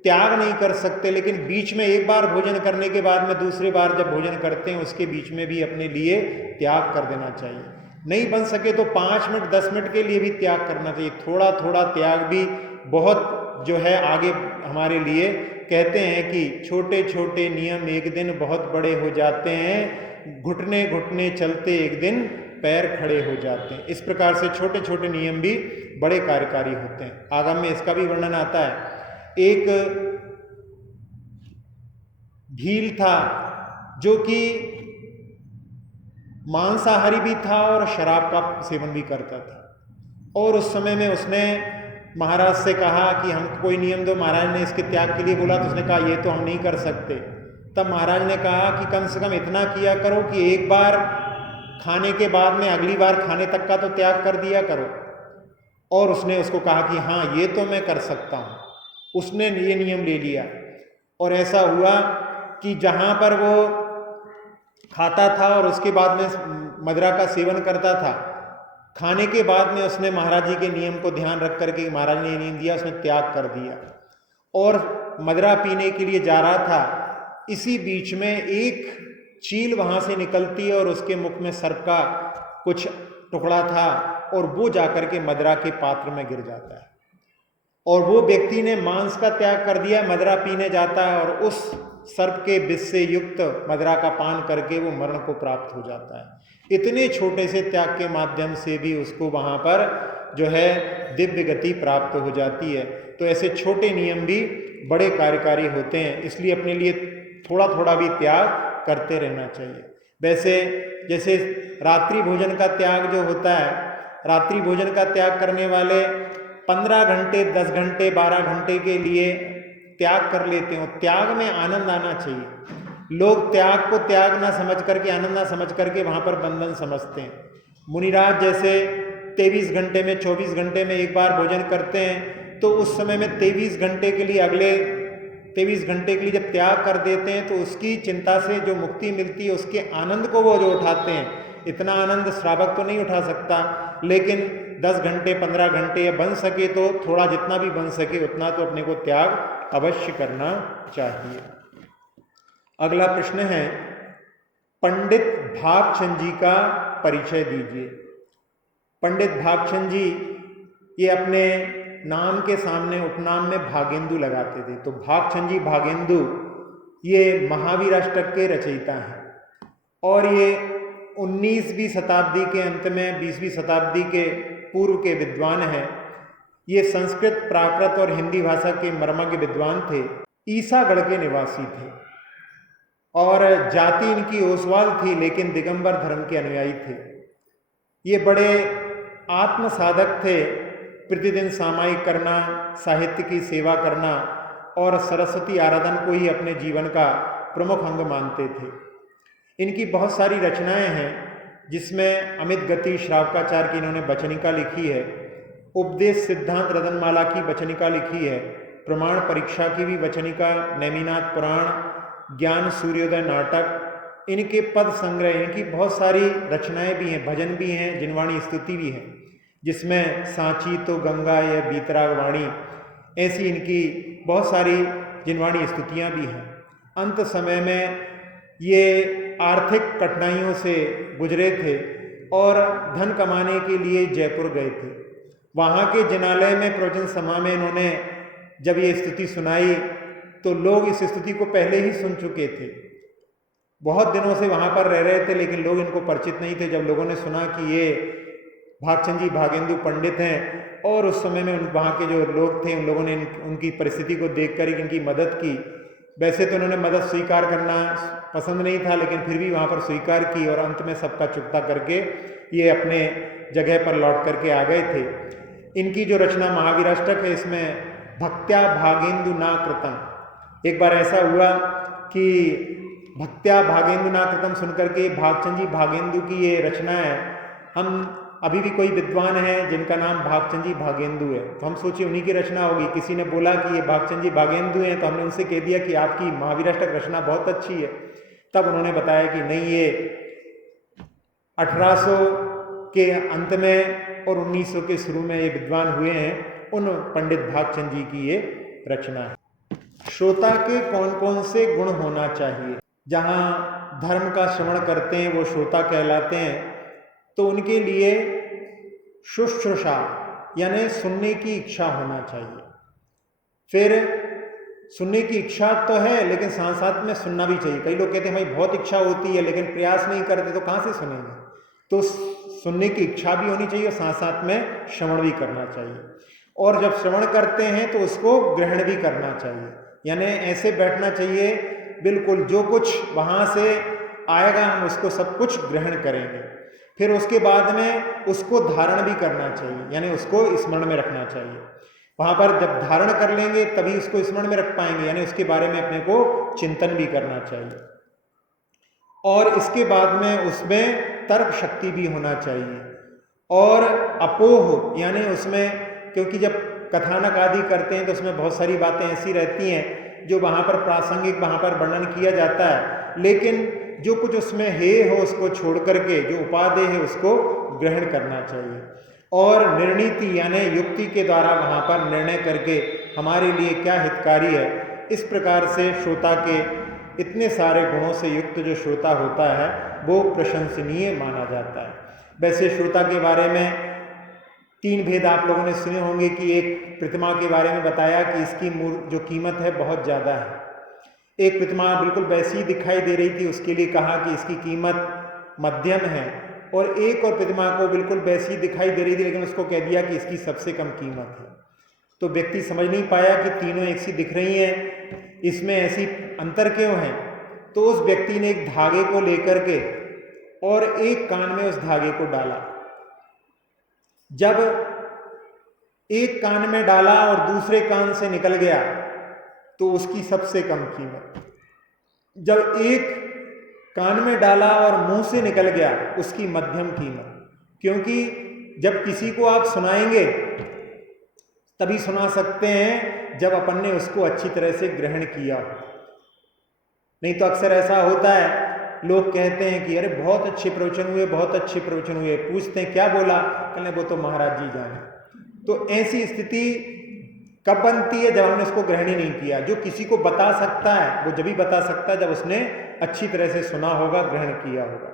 त्याग नहीं कर सकते, लेकिन बीच में एक बार भोजन करने के बाद में दूसरी बार जब भोजन करते हैं उसके बीच में भी अपने लिए त्याग कर देना चाहिए। नहीं बन सके तो 5 मिनट 10 मिनट के लिए भी त्याग करना चाहिए। थोड़ा थोड़ा त्याग भी बहुत जो है आगे हमारे लिए कहते हैं कि छोटे छोटे नियम एक दिन बहुत बड़े हो जाते हैं, घुटने घुटने चलते एक दिन पैर खड़े हो जाते हैं। इस प्रकार से छोटे छोटे नियम भी बड़े कार्यकारी होते हैं। आगम में इसका भी वर्णन आता है। एक भील था जो कि मांसाहारी भी था और शराब का सेवन भी करता था। और उस समय में उसने महाराज से कहा कि हमको कोई नियम दो। महाराज ने इसके त्याग के लिए बोला तो उसने कहा ये तो हम नहीं कर सकते। तब महाराज ने कहा कि कम से कम इतना किया करो कि एक बार खाने के बाद में अगली बार खाने तक का तो त्याग कर दिया करो। और उसने उसको कहा कि हाँ, ये तो मैं कर सकता हूँ। उसने ये नियम ले लिया और ऐसा हुआ कि जहाँ पर वो खाता था और उसके बाद में मदिरा का सेवन करता था, खाने के बाद में उसने महाराज जी के नियम को ध्यान रख करके, महाराज ने ये नियम दिया, उसने त्याग कर दिया और मदिरा पीने के लिए जा रहा था। इसी बीच में एक चील वहाँ से निकलती है और उसके मुख में सर्प का कुछ टुकड़ा था और वो जाकर के मदिरा के पात्र में गिर जाता है और वो व्यक्ति ने मांस का त्याग कर दिया, मदिरा पीने जाता है और उस सर्प के विष से युक्त मदिरा का पान करके वो मरण को प्राप्त हो जाता है। इतने छोटे से त्याग के माध्यम से भी उसको वहाँ पर जो है दिव्य गति प्राप्त हो जाती है। तो ऐसे छोटे नियम भी बड़े कार्यकारी होते हैं, इसलिए अपने लिए थोड़ा थोड़ा भी त्याग करते रहना चाहिए। वैसे जैसे रात्रि भोजन का त्याग जो होता है, रात्रि भोजन का त्याग करने वाले 15 घंटे, 10 घंटे, 12 घंटे के लिए त्याग कर लेते हो। त्याग में आनंद आना चाहिए। लोग त्याग को त्याग ना समझ करके, आनंद ना समझ करके वहाँ पर बंधन समझते हैं। मुनिराज जैसे 23 घंटे में, 24 घंटे में एक बार भोजन करते हैं, तो उस समय में 23 घंटे के लिए, अगले 23 घंटे के लिए जब त्याग कर देते हैं तो उसकी चिंता से जो मुक्ति मिलती है, उसके आनंद को वो जो उठाते हैं, इतना आनंद श्रावक तो नहीं उठा सकता, लेकिन 10 घंटे, 15 घंटे या बन सके तो थोड़ा, जितना भी बन सके उतना तो अपने को त्याग अवश्य करना चाहिए। अगला प्रश्न है, पंडित भागचंद जी का परिचय दीजिए। पंडित भागचंद जी ये अपने नाम के सामने उपनाम में भागेंदु लगाते थे। तो भागचंद जी भागेंदु ये महावीराष्टक के रचयिता हैं और ये 19वीं शताब्दी के अंत में 20वीं शताब्दी के पूर्व के विद्वान हैं। ये संस्कृत, प्राकृत और हिंदी भाषा के मर्मज्ञ विद्वान थे। ईसागढ़ के निवासी थे और जाति इनकी ओसवाल थी, लेकिन दिगंबर धर्म के अनुयायी थे। ये बड़े आत्म साधक थे। प्रतिदिन सामायिक करना, साहित्य की सेवा करना और सरस्वती आराधन को ही अपने जीवन का प्रमुख अंग मानते थे। इनकी बहुत सारी रचनाएं हैं, जिसमें अमित गति श्रावकाचार्य की इन्होंने वचनिका लिखी है, उपदेश सिद्धांत रतनमाला की वचनिका लिखी है, प्रमाण परीक्षा की भी वचनिका, नेमिनाथ पुराण, ज्ञान सूर्योदय नाटक, इनके पद संग्रह, इनकी बहुत सारी रचनाएं भी हैं, भजन भी हैं, जिनवाणी स्तुति भी हैं, जिसमें सांची तो गंगा या बीतराग वाणी, ऐसी इनकी बहुत सारी जिनवाणी स्तुतियाँ भी हैं। अंत समय में ये आर्थिक कठिनाइयों से गुजरे थे और धन कमाने के लिए जयपुर गए थे। वहाँ के जिनालय में प्रवचन सभा में इन्होंने जब ये स्तुति सुनाई तो लोग इस स्तुति को पहले ही सुन चुके थे। बहुत दिनों से वहाँ पर रह रहे थे, लेकिन लोग इनको परिचित नहीं थे। जब लोगों ने सुना कि ये भागचंद जी भागेंदु पंडित हैं और उस समय में वहाँ के जो लोग थे, उन लोगों ने उनकी परिस्थिति को देखकर इनकी मदद की। वैसे तो उन्होंने मदद स्वीकार करना पसंद नहीं था, लेकिन फिर भी वहाँ पर स्वीकार की और अंत में सबका चुकता करके ये अपने जगह पर लौट करके आ गए थे। इनकी जो रचना महावीराष्टक है, इसमें भक्त्या भागेंदु ना कृतम। एक बार ऐसा हुआ कि भक्त्या भागेंदु ना कृतम सुनकर के भागचंद जी भागेंदु की ये रचना है। हम अभी भी कोई विद्वान है जिनका नाम भागचंद जी भागेंदु है, तो हम सोचे उन्हीं की रचना होगी। किसी ने बोला कि ये भागचंद जी भागेंदु हैं, तो हमने उनसे कह दिया कि आपकी महावीराष्टक रचना बहुत अच्छी है। तब उन्होंने बताया कि नहीं, ये 1800 के अंत में और 1900 के शुरू में ये विद्वान हुए हैं। उन पंडित भागचंद जी की ये रचना है। श्रोता के कौन कौन से गुण होना चाहिए? जहाँ धर्म का श्रवण करते हैं वो श्रोता कहलाते हैं, तो उनके लिए शुश्रूषा यानी सुनने की इच्छा होना चाहिए। फिर सुनने की इच्छा तो है, लेकिन साथ साथ में सुनना भी चाहिए। कई लोग कहते हैं भाई बहुत इच्छा होती है लेकिन प्रयास नहीं करते, तो कहाँ से सुनेंगे? तो सुनने की इच्छा भी होनी चाहिए और साथ साथ में श्रवण भी करना चाहिए। और जब श्रवण करते हैं तो उसको ग्रहण भी करना चाहिए, यानी ऐसे बैठना चाहिए बिल्कुल जो कुछ वहाँ से आएगा हम उसको सब कुछ ग्रहण करेंगे। फिर उसके बाद में उसको धारण भी करना चाहिए, यानी उसको स्मरण में रखना चाहिए। वहाँ पर जब धारण कर लेंगे तभी उसको स्मरण में रख पाएंगे, यानी उसके बारे में अपने को चिंतन भी करना चाहिए। और इसके बाद में उसमें तर्क शक्ति भी होना चाहिए। और अपोह यानी उसमें, क्योंकि जब कथानक आदि करते हैं तो उसमें बहुत सारी बातें ऐसी रहती हैं जो वहाँ पर प्रासंगिक वहाँ पर वर्णन किया जाता है, लेकिन जो कुछ उसमें हेय हो उसको छोड़ करके जो उपादेय है उसको ग्रहण करना चाहिए। और निर्णीति यानी युक्ति के द्वारा वहाँ पर निर्णय करके हमारे लिए क्या हितकारी है, इस प्रकार से श्रोता के इतने सारे गुणों से युक्त जो श्रोता होता है वो प्रशंसनीय माना जाता है। वैसे श्रोता के बारे में 3 भेद आप लोगों ने सुने होंगे कि एक प्रतिमा के बारे में बताया कि इसकी जो कीमत है बहुत ज़्यादा है। एक प्रतिमा बिल्कुल वैसी दिखाई दे रही थी, उसके लिए कहा कि इसकी कीमत मध्यम है, और एक और प्रतिमा को बिल्कुल वैसी दिखाई दे रही थी लेकिन उसको कह दिया कि इसकी सबसे कम कीमत है। तो व्यक्ति समझ नहीं पाया कि तीनों एक सी दिख रही हैं, इसमें ऐसी अंतर क्यों है। तो उस व्यक्ति ने एक धागे को लेकर के और एक कान में उस धागे को डाला। जब एक कान में डाला और दूसरे कान से निकल गया तो उसकी सबसे कम कीमत। जब एक कान में डाला और मुंह से निकल गया उसकी मध्यम कीमत, क्योंकि जब किसी को आप सुनाएंगे तभी सुना सकते हैं जब अपन ने उसको अच्छी तरह से ग्रहण किया हो। नहीं तो अक्सर ऐसा होता है, लोग कहते हैं कि अरे बहुत अच्छे प्रवचन हुए, बहुत अच्छे प्रवचन हुए, पूछते हैं क्या बोला, कहने वो तो महाराज जी जाने। तो ऐसी स्थिति कब बनती है, जब हमने उसको ग्रहण ही नहीं किया। जो किसी को बता सकता है वो जब भी बता सकता है जब उसने अच्छी तरह से सुना होगा, ग्रहण किया होगा।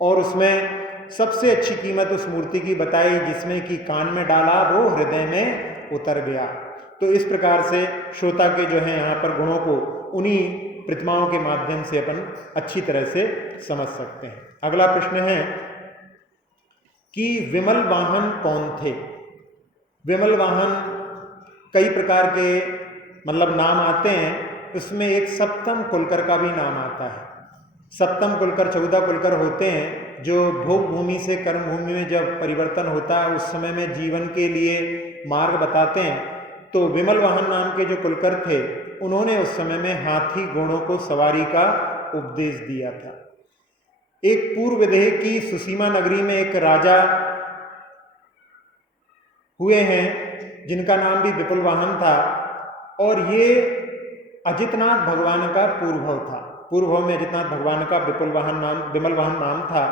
और उसमें सबसे अच्छी कीमत उस मूर्ति की बताई जिसमें कि कान में डाला वो हृदय में उतर गया। तो इस प्रकार से श्रोता के जो है यहाँ पर गुणों को उन्हीं प्रतिमाओं के माध्यम से अपन अच्छी तरह से समझ सकते हैं। अगला प्रश्न है कि विमल वाहन कौन थे। विमल वाहन कई प्रकार के मतलब नाम आते हैं, उसमें एक सप्तम कुलकर का भी नाम आता है। सप्तम कुलकर 14 कुलकर होते हैं जो भोग भूमि से कर्म भूमि में जब परिवर्तन होता है उस समय में जीवन के लिए मार्ग बताते हैं। तो विमल वाहन नाम के जो कुलकर थे उन्होंने उस समय में हाथी घोड़ों को सवारी का उपदेश दिया था। एक पूर्व विदेह की सुसीमा नगरी में एक राजा हुए हैं जिनका नाम भी विपुल वाहन था, और ये अजितनाथ भगवान का पूर्वभव था। पूर्वभव में अजितनाथ भगवान का विमल वाहन नाम था,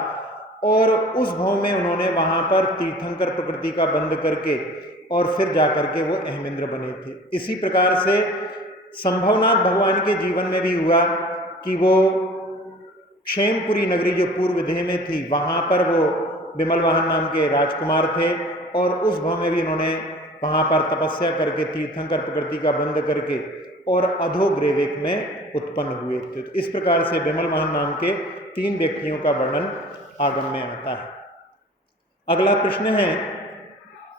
और उस भव में उन्होंने वहां पर तीर्थंकर प्रकृति का बंद करके और फिर जाकर के वो अहमेंद्र बने थे। इसी प्रकार से संभवनाथ भगवान के जीवन में भी हुआ कि वो क्षेमपुरी नगरी जो पूर्व विदेह में थी वहां पर वो विमल वाहन नाम के राजकुमार थे, और उस भव में भी उन्होंने वहां पर तपस्या करके तीर्थंकर प्रकृति का बंद करके और अधोग्रेवेक में उत्पन्न हुए थे। तो इस प्रकार से विमल वाहन नाम के 3 व्यक्तियों का वर्णन आगम में आता है। अगला प्रश्न है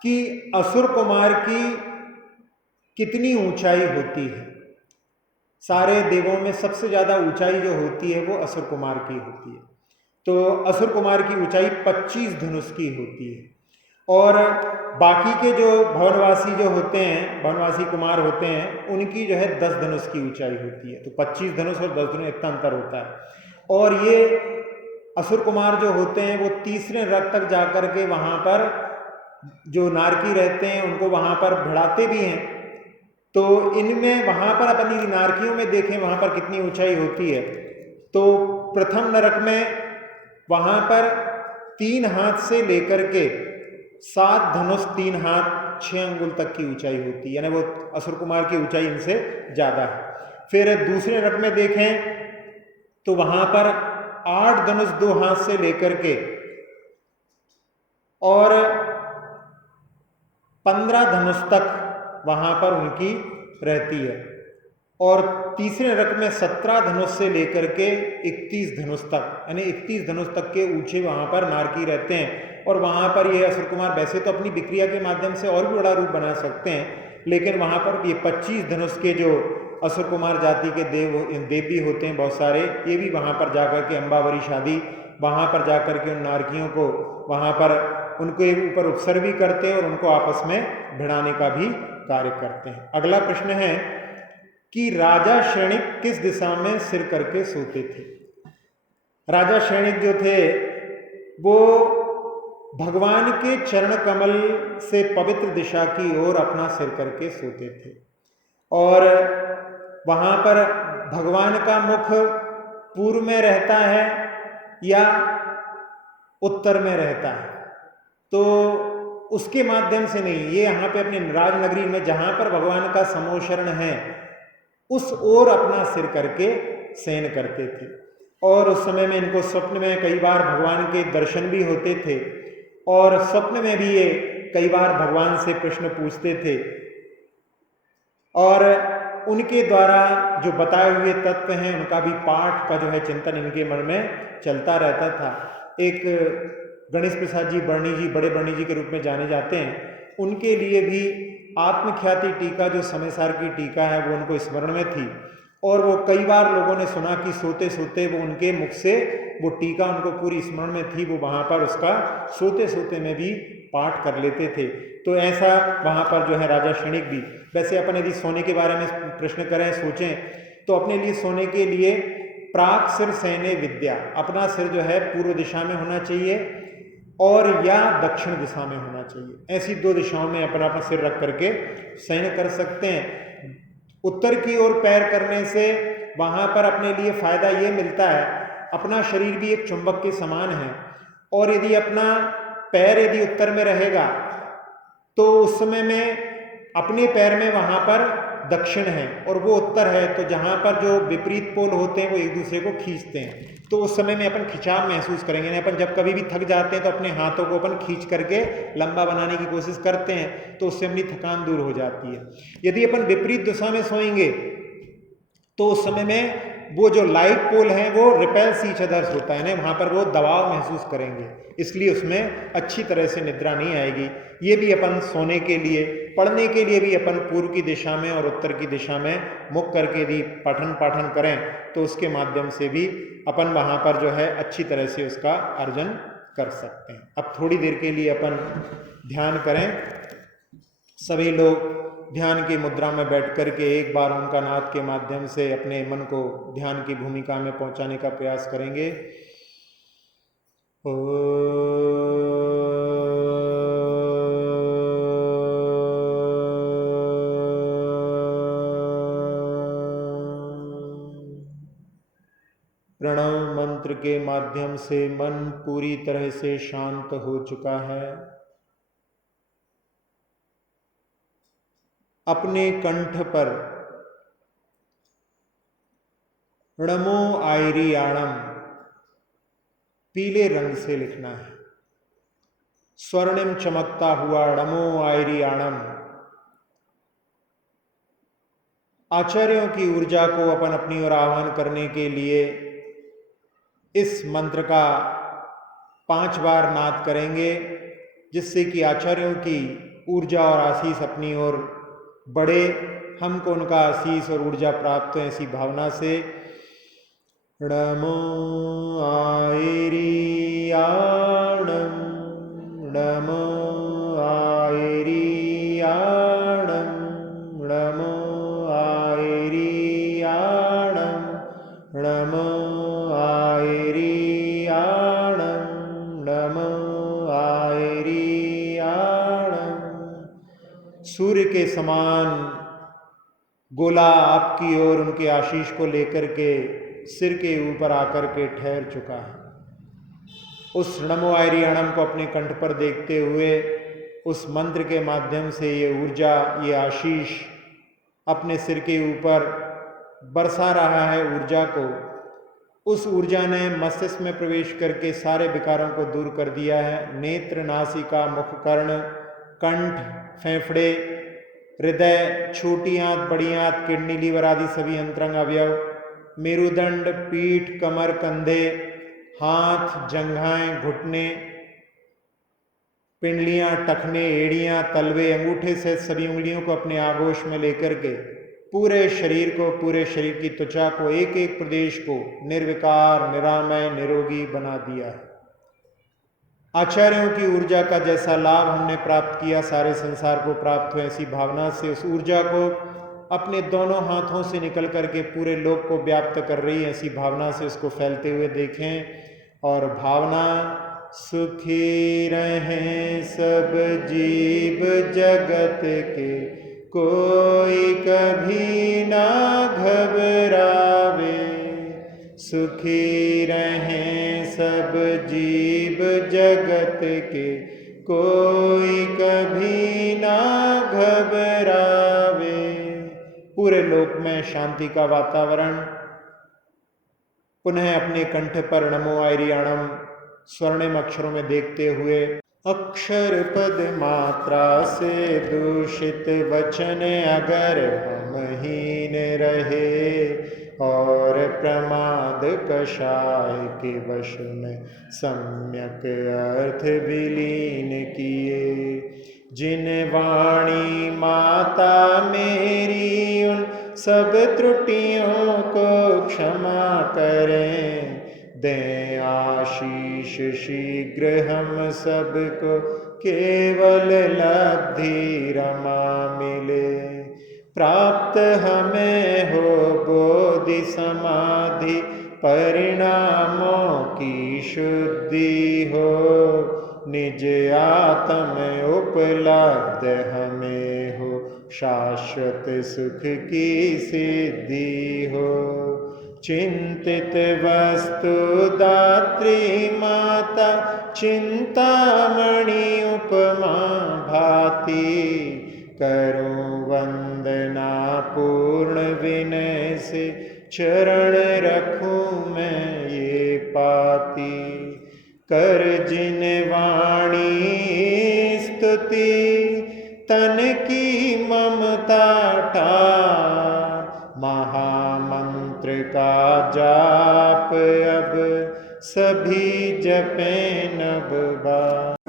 कि असुर कुमार की कितनी ऊंचाई होती है। सारे देवों में सबसे ज्यादा ऊंचाई जो होती है वो असुर कुमार की होती है। तो असुर कुमार की ऊंचाई 25 धनुष की होती है, और बाकी के जो भवनवासी जो होते हैं, भवनवासी कुमार होते हैं, उनकी जो है 10 धनुष की ऊंचाई होती है। तो 25 धनुष और 10 धनुष इतना अंतर होता है। और ये असुर कुमार जो होते हैं वो तीसरे रथ तक जाकर के वहां पर जो नारकी रहते हैं उनको वहां पर भिड़ाते भी हैं। तो इनमें वहां पर अपनी नारकियों में देखें वहां पर कितनी ऊंचाई होती है। तो प्रथम नरक में वहां पर 3 हाथ से लेकर के 7 धनुष 3 हाथ 6 अंगुल तक की ऊंचाई होती है, यानी वो असुर कुमार की ऊंचाई इनसे ज्यादा है। फिर दूसरे नरक में देखें तो वहां पर 8 धनुष 2 हाथ से लेकर के और 15 धनुष तक वहां पर उनकी रहती है। और तीसरे नरक में 17 धनुष से लेकर के 31 धनुष तक, यानी 31 धनुष तक के ऊंचे वहां पर नारकी रहते हैं। और वहां पर ये असुर कुमार वैसे तो अपनी विक्रिया के माध्यम से और भी बड़ा रूप बना सकते हैं, लेकिन वहां पर ये 25 धनुष के जो असुर कुमार जाति के देव भी होते हैं बहुत सारे, ये भी वहां पर जाकर के अम्बावरी शादी वहां पर जाकर के उन नारकियों को वहां पर उनके ऊपर उपसर्ग भी करते हैं और उनको आपस में भिड़ाने का भी कार्य करते हैं। अगला प्रश्न है कि राजा श्रेणिक किस दिशा में सिर करके सोते थे। राजा श्रेणिक जो थे वो भगवान के चरण कमल से पवित्र दिशा की ओर अपना सिर करके सोते थे और वहाँ पर भगवान का मुख पूर्व में रहता है या उत्तर में रहता है, तो उसके माध्यम से नहीं, ये यहाँ पे अपनी राजनगरी में जहाँ पर भगवान का समोशरण है उस ओर अपना सिर करके शयन करते थे। और उस समय में इनको स्वप्न में कई बार भगवान के दर्शन भी होते थे और स्वप्न में भी ये कई बार भगवान से प्रश्न पूछते थे और उनके द्वारा जो बताए हुए तत्व हैं उनका भी पाठ का जो है चिंतन इनके मन में चलता रहता था। एक गणेश प्रसाद जी बर्णी जी, बड़े बर्णी जी के रूप में जाने जाते हैं, उनके लिए भी आत्मख्याति टीका जो समयसार की टीका है वो उनको स्मरण में थी और वो कई बार लोगों ने सुना कि सोते सोते वो उनके मुख से वो टीका उनको पूरी स्मरण में थी, वो वहाँ पर उसका सोते सोते में भी पाठ कर लेते थे। तो ऐसा वहाँ पर जो है राजा श्रेणिक भी। वैसे अपन यदि सोने के बारे में प्रश्न करें, सोचें, तो अपने लिए सोने के लिए प्राक सिर शयने विद्या, अपना सिर जो है पूर्व दिशा में होना चाहिए और या दक्षिण दिशा में होना चाहिए। ऐसी दो दिशाओं में अपना अपना सिर रख करके शयन कर सकते हैं। उत्तर की ओर पैर करने से वहाँ पर अपने लिए फायदा ये मिलता है, अपना शरीर भी एक चुंबक के समान है और यदि अपना पैर यदि उत्तर में रहेगा तो उस समय में अपने पैर में वहाँ पर दक्षिण है और वो उत्तर है, तो जहाँ पर जो विपरीत पोल होते हैं वो एक दूसरे को खींचते हैं, तो उस समय में अपन खिंचाव महसूस करेंगे। अपन जब कभी भी थक जाते हैं तो अपने हाथों को अपन खींच करके लंबा बनाने की कोशिश करते हैं, तो उससे अपनी थकान दूर हो जाती है। यदि अपन विपरीत दिशा में सोएंगे तो उस समय में वो जो लाइट पोल हैं वो रिपेल्स ईच अदर्स होता है ना, वहाँ पर वो दबाव महसूस करेंगे, इसलिए उसमें अच्छी तरह से निद्रा नहीं आएगी। ये भी अपन सोने के लिए, पढ़ने के लिए भी अपन पूर्व की दिशा में और उत्तर की दिशा में मुख करके यदि पठन पाठन करें तो उसके माध्यम से भी अपन वहाँ पर जो है अच्छी तरह से उसका अर्जन कर सकते हैं। अब थोड़ी देर के लिए अपन ध्यान करें। सभी लोग ध्यान की मुद्रा में बैठ कर के एक बार ओंकार नाद के माध्यम से अपने मन को ध्यान की भूमिका में पहुंचाने का प्रयास करेंगे। प्रणव मंत्र के माध्यम से मन पूरी तरह से शांत हो चुका है। अपने कंठ पर णमो आयरियाणम पीले रंग से लिखना है। स्वर्णिम चमकता हुआ णमो आयरियाणम। आचार्यों की ऊर्जा को अपन अपनी ओर आह्वान करने के लिए इस मंत्र का 5 बार नाद करेंगे, जिससे कि आचार्यों की ऊर्जा और आशीष अपनी ओर बढ़े, हमको उनका आशीष और ऊर्जा प्राप्त हो। ऐसी भावना से णमो आयरियाणम, णमो आयरियाणम, णमो आयरियाणम, णमो आयरियाणम, णमो आयरियाणम। सूर्य के समान गोला आपकी ओर उनके आशीष को लेकर के सिर के ऊपर आकर के ठहर चुका है। उस नमो आयरियाणम को अपने कंठ पर देखते हुए उस मंत्र के माध्यम से ये ऊर्जा, ये आशीष अपने सिर के ऊपर बरसा रहा है ऊर्जा को। उस ऊर्जा ने मस्तिष्क में प्रवेश करके सारे विकारों को दूर कर दिया है। नेत्र, नासिका, मुख, कर्ण, कंठ, फेफड़े, हृदय, छोटी आंत, बड़ी आंत, किडनी, लीवर आदि सभी अंतरंग अवयव, मेरुदंड, पीठ, कमर, कंधे, हाथ, जंघाएं, घुटने, पिंडलियां, टखने, एड़ियां, तलवे, अंगूठे से सभी उंगलियों को अपने आगोश में लेकर के पूरे शरीर को, पूरे शरीर की त्वचा को, एक एक प्रदेश को निर्विकार, निरामय, निरोगी बना दिया है। आचार्यों की ऊर्जा का जैसा लाभ हमने प्राप्त किया, सारे संसार को प्राप्त हो, ऐसी भावना से उस ऊर्जा को अपने दोनों हाथों से निकल करके पूरे लोक को व्याप्त कर रही है, ऐसी भावना से उसको फैलते हुए देखें। और भावना, सुखी रहें सब जीव जगत के, कोई कभी ना घबरावे। सुखी रहें सब जीव जगत के, कोई कभी ना घबरावे। पूरे लोक में शांति का वातावरण। पुनः अपने कंठ पर नमो आयरियाणम स्वर्णिम अक्षरों में देखते हुए, अक्षर पद मात्रा से दूषित वचन अगर हमहीन रहे, और प्रमाद कषाय के वश में सम्यक अर्थ विलीन किए। जिन वाणी माता मेरी उन सब त्रुटियों को क्षमा करें, दें आशीष शीघ्र हम सबको, केवल लब्धि रमा मिले। प्राप्त हमें हो बोधि समाधि, परिणामों की शुद्धि हो, निज आत्म उपलब्ध हमें हो, शाश्वत सुख की सिद्धि हो। चिंतित वस्तु दात्री माता, चिंतामणि उपमा भाती, करूं वंदना पूर्ण विनय से, चरण रखूं मैं ये पाती। कर जिन वाणी स्तुति, तन की ममता टार, महामंत्र का जाप अब सभी जपें नब बार।